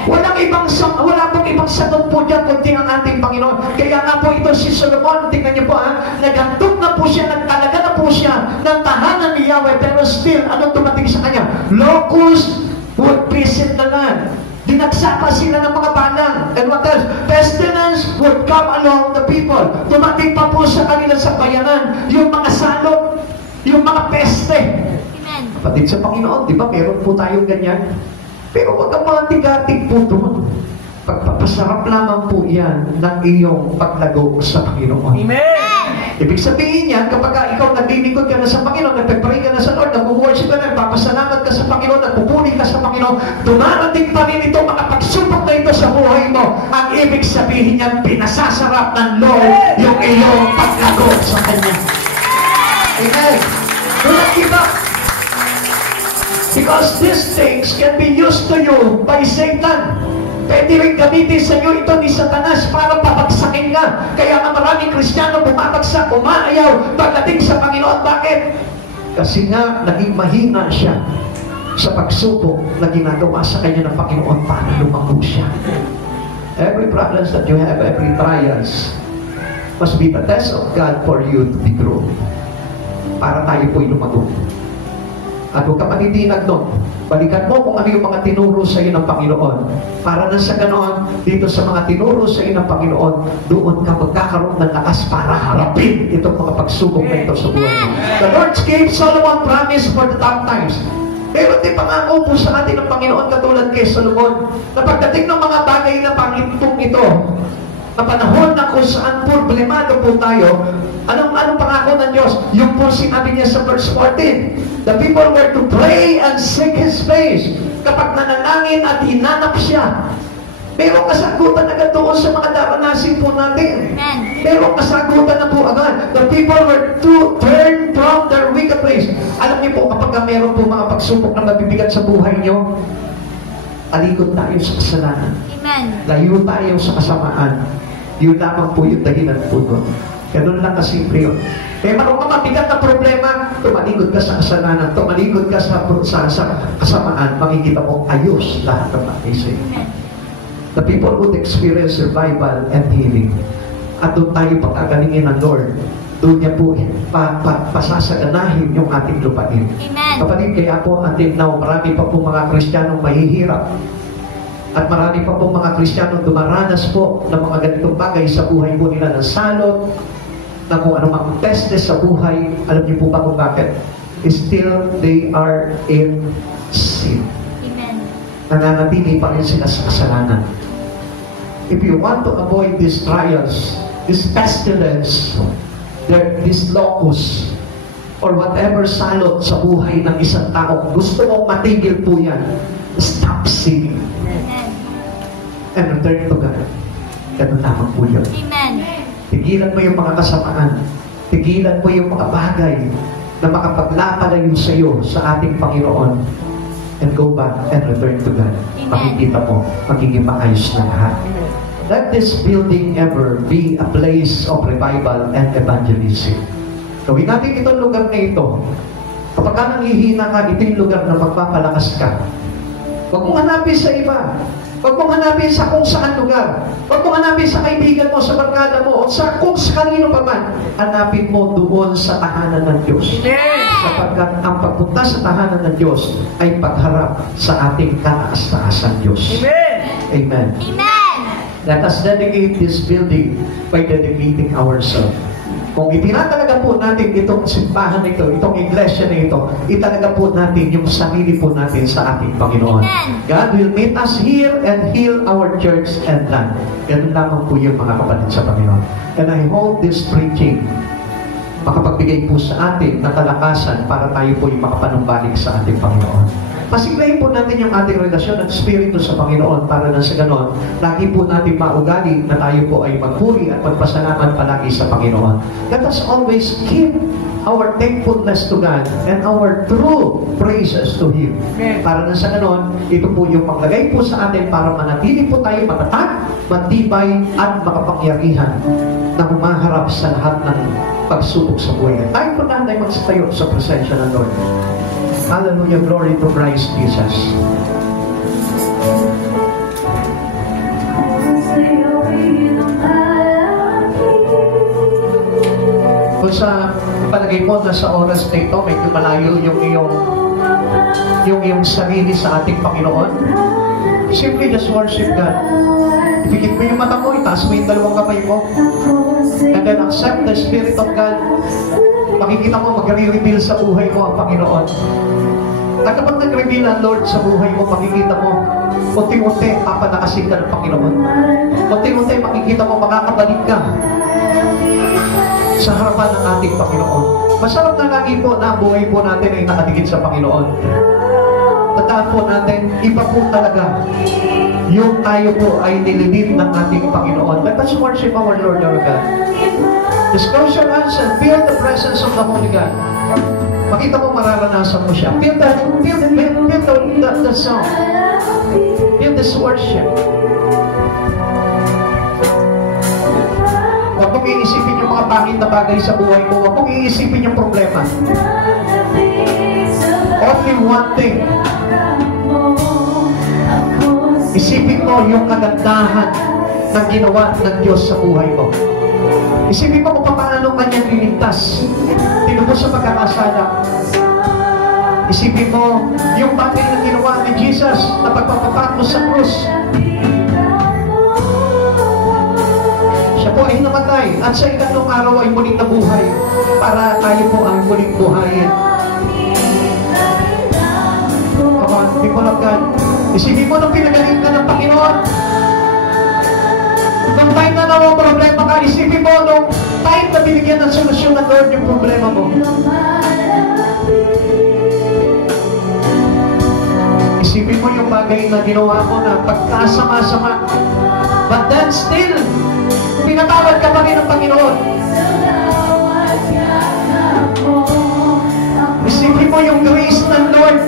Wala pong ibang sagot po dyan kundi ang ating Panginoon. Kaya nga po ito si Solomon, tingnan niyo po naghandog na po siya, nagtalaga na po siya ng tahanan ni Yahweh, pero still, anong dumating sa kanya? Locusts would visit the land. Dinagsapa sila ng mga balang. And what else? Pestilence would come along the people. Dumating pa po sa kanila sa bayanan yung mga salot, yung mga peste. Kapatid sa Panginoon, di ba meron po tayong ganyan? Pero huwag kang matigatig po doon. Pagpapasarap lamang po yan ng iyong paglago sa Panginoon. Amen! Ibig sabihin yan, kapag ikaw naglilingkod ka na sa Panginoon, nagpagpray ka na sa Lord, nag-worship ka na, nagpapasalamat ka sa Panginoon, nagpupuli ka sa Panginoon, dumarating pa rin ito, mga pagsubok na ito sa buhay mo. Ang ibig sabihin yan, pinasasarap ng Lord yung iyong paglago sa Kanya. Amen! Don't give up. Because these things can be used to you by Satan. Pwede rin gamitin sa iyo ito ni Satanas para papagsakin ka. Kaya nga maraming Kristiyano bumabagsak, umaayaw, pagdating sa Panginoon. Bakit? Kasi nga, naging mahina siya sa pagsubok na ginagawa sa kanya ng Panginoon para lumago siya. Every problems that you have, every trials, must be the test of God for you to be grown. Para tayo po'y lumago. At huwag ka manitinag doon. Balikan mo kung ano yung mga tinuro sa iyo ng Panginoon. Para na sa ganoon, dito sa mga tinuro sa iyo ng Panginoon, doon ka magkakaroon ng lakas para harapin itong mga pagsubok na ito sa buhay mo. The Lord gave Solomon promise for the tough times. Pero di pangako po sa atin ng Panginoon katulad kay Solomon na pagdating ng mga bagay na pangintong ito, na panahon na kung saan problemado po tayo, anong pangako ng Diyos? Yung po sinabi niya sa verse 14, the people were to pray and seek His face. Kapag nanalangin at hinanap siya, merong kasagutan agad doon sa mga daranasin po natin. Merong kasagutan na po agad. The people were to turn from their wicked ways. Alam niyo po, kapag meron po mga pagsubok na mabibigat sa buhay niyo, talikod tayo sa kasalanan. Layo tayo sa kasamaan. Yun lamang po yung dahilan po doon. Ganun lang kasimple yun. Kaya marunong ka mabigat na problema, tumalikod ka sa kasalanan, tumalikod ka sa kasamaan, makikita mo ayos lahat ng pakisay. The people would experience revival and healing. At doon tayo pagkagalingin ng Lord. Doon niya po pasasaganahin yung ating lupain. Amen. Kapatid, kaya po until now, marami pa po mga Kristiyanong mahihirap. At marami pa po mga Kristiyanong dumaranas po ng mga ganitong bagay sa buhay po nila ng salot, na kung anumang testes sa buhay. Alam niyo po ba kung bakit? Still, they are in sin. Amen. Nananatili pa rin sila sa kasalanan. If you want to avoid these trials, this pestilence, this locus, or whatever salot sa buhay ng isang tao, gusto mong matigil po yan, stop sinning Amen. and return to God. Ganun lamang po yun. Amen. Tigilan mo yung mga kasamaan. Tigilan mo yung mga bagay na makapaglapalayo sa iyo sa ating Panginoon. And go back and return to God. Amen. Makikita mo, magiging maayos na lahat. Let this building ever be a place of revival and evangelism. Gawin natin itong lugar na ito. Kapag ka nanghihina ka, ito yung lugar na magpapalakas ka. Huwag mong hanapin sa iba. Huwag mong hanapin sa kung saan lugar. Huwag mong hanapin sa kaibigan mo, sa barkada mo, o sa kung sa kanino pa man. Hanapin mo doon sa tahanan ng Diyos. Sapagkat ang pagpunta sa tahanan ng Diyos ay pagharap sa ating kataas-taasan Diyos. Amen. Amen. Amen. Let us dedicate this building by dedicating ourselves. Kung itinatalaga po natin itong simbahan na ito, itong iglesia na ito, italaga po natin yung sarili po natin sa ating Panginoon. Amen. God will meet us here and heal our church and land. Ganun lamang po yung mga kapatid sa Panginoon. And I hope this preaching makapagbigay po sa atin ng kalakasan para tayo po yung makapanumbalik sa ating Panginoon. Pasiglayin po natin yung ating relasyon ng Espiritu sa Panginoon para na sa ganon, lagi po natin maugali na tayo po ay magpuri at magpasalamat palagi sa Panginoon. Let us always keep our thankfulness to God and our true praises to Him. Amen. Para na sa ganon, ito po yung maglagay po sa atin para manatili po tayo matatag, matibay at makapangyarihan na humaharap sa lahat ng pagsubok sa buhay. Tayo po natin magsitayo sa presensya ng Lord. Hallelujah, glory to Christ Jesus. Kung sa palagay mo na sa oras na ito, medyo malayo yung iyong sarili sa ating Panginoon, simply just worship God. Ipikit mo yung mata mo, itaas mo yung dalawang kamay mo, and then accept the Spirit of God. Makikita mo, mag-reveal sa buhay mo ang Panginoon. At kapag nag-reveal ang Lord sa buhay mo, makikita mo, unti-unti, papanakasin ka ng Panginoon. Unti-unti, makikita mo, makakabalik ka sa harapan ng ating Panginoon. Masarap na lagi po na ang buhay po natin ay nakatigit sa Panginoon. Tandaan po natin, iba po talaga yung tayo po ay nililid ng ating Panginoon. Let us worship our Lord our God. Just close your eyes and feel the presence of the Holy God. Makita mo, mararanasan mo siya. Feel the song. Feel this worship. Huwag mong iisipin yung mga pangit na bagay sa buhay mo. Huwag mong iisipin yung problema. Only one thing. Isipin mo yung kagandahan ng ginawa ng Diyos sa buhay mo. Isipin mo kung paano kanyang liligtas. Tinubos sa pagkakasala. Isipin mo yung bagay na ginawa ni Jesus na pagpapatapos sa krus. Siya po ay namatay at sa ikatlong araw ay muling nabuhay para tayo po ang muling buhayin. Come on, people of God. Isipin mo nung pinagaling ka ng Panginoon. Nung time na naman problema ka, isipin mo nung time na binigyan ng solusyon ng Lord yung problema mo. Isipin mo yung bagay na ginawa mo na pagkasama-sama. But then still, pinatawad ka pa rin ng Panginoon. Isipin mo yung grace ng Lord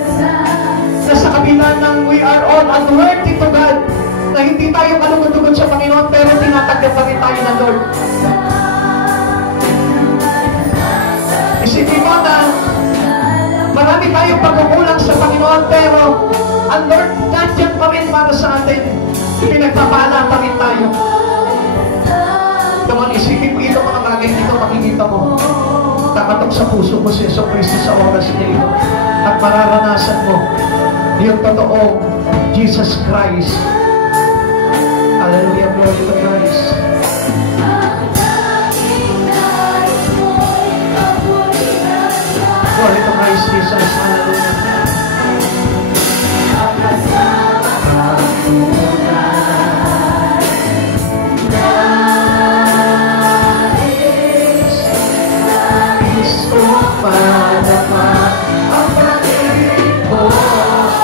na sa kabila ng we are all unworthy to God, na hindi tayo kalugod-tugod sa Panginoon, pero tinatanggap pa rin tayo ng Lord. Isipin mo na marami tayong pagkukulang sa Panginoon, pero ang Lord nandiyan pa rin para sa atin. Pinagpapala pa rin tayo. Naman isipin mo ito, mga bagay dito, makikita mo. Takatok sa puso mo si Yeso Cristo sa oras niya ito. At mararanasan mo yung totoong Jesus Christ. Hallelujah, glory to Christ. Glory to Christ Jesus. Hallelujah.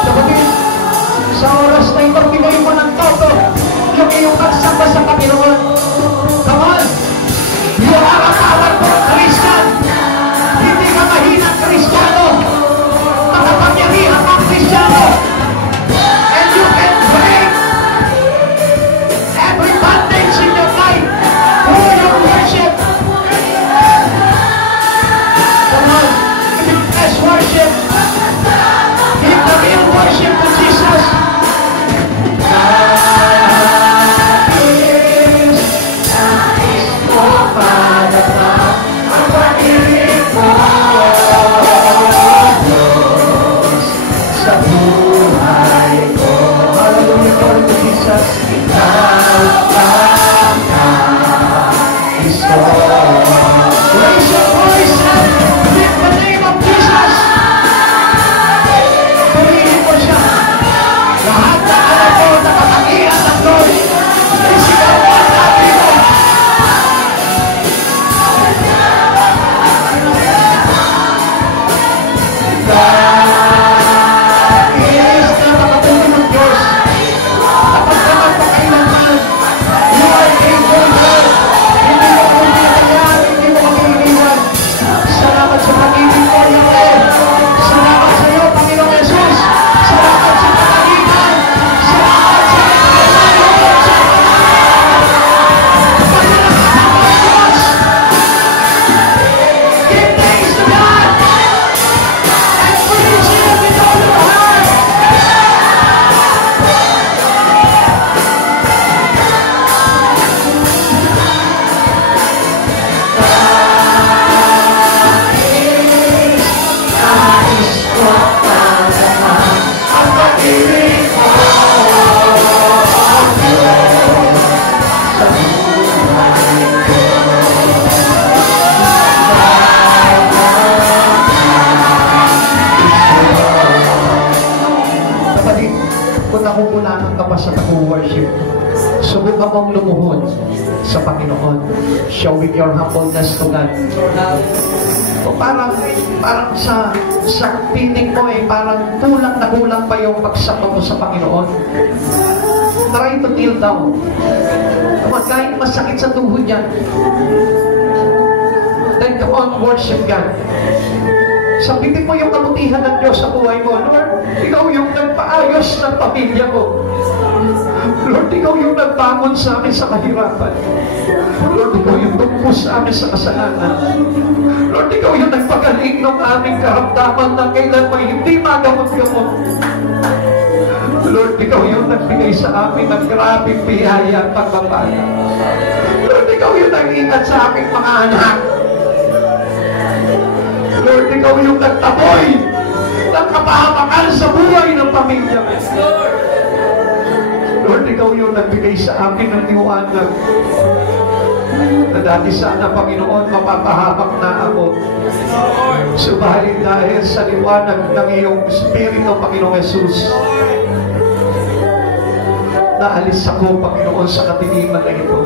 Kapatid, sa oras na ito, pinoy mo ng toto yung iyong pagsamba sa Panginoon. Come on! You are a powerful Christian! Hindi ka mahinang Kristiyano! Makapangyarihan kang Kristiyano! And you can break every bondage in your life through your worship! Come on! Let's worship! Give the real worship to Jesus! Raise your voice and lift the name of Jesus. Purihin mo siya. Lahat na alam mo na katangian ng Lord. Isigaw mo ang natin mo. Is na makatulong ng Diyos. Kapag naman pakailanman, you are able, Lord. Hindi mo kumitayan, hindi mo makiliwan. Salamat sa pag-ibig mo, Lord. Salamat sa iyo, Panginoong Jesus. Salamat sa pag-ibig. Salamat sa Diyos. Give thanks to God. And praise Him with all your heart. Kapatid, kung nakukulangan ka pa sa pag-worship, subukan mong lumuhod sa Panginoon. Showing your humbleness to God. O parang sa piling mo parang kulang na kulang pa yung pagsamba mo sa Panginoon. Try to kneel down. Kapag kahit masakit sa tuhod yan, then come on, worship God. Sabitin mo yung kabutihan ng Diyos sa buhay mo. Lord, ikaw yung nagpaayos ng pamilya ko. Lord, ikaw yung nagbangon sa amin sa kahirapan. Lord, ikaw yung tugpos sa amin sa kasalanan. Lord, ikaw yung nagpagaling ng aming karamdaman na kailan may hindi magamot-gamot. Lord, ikaw yung nagbigay sa amin ng grabing biyaya at pagpapala. Lord, ikaw yung nag-ingat sa aming mga anak. Lord, ikaw yung nagtaboy ng kapahamakan sa buhay ng pamilya. Lord, ikaw yung nagbigay sa amin ng liwanag na dati sana, Panginoon, mapapahamak na ako. Subalit dahil sa liwanag ng iyong Espiritu, Panginoong Jesus, naalis ako, Panginoon, sa katiliman na ito.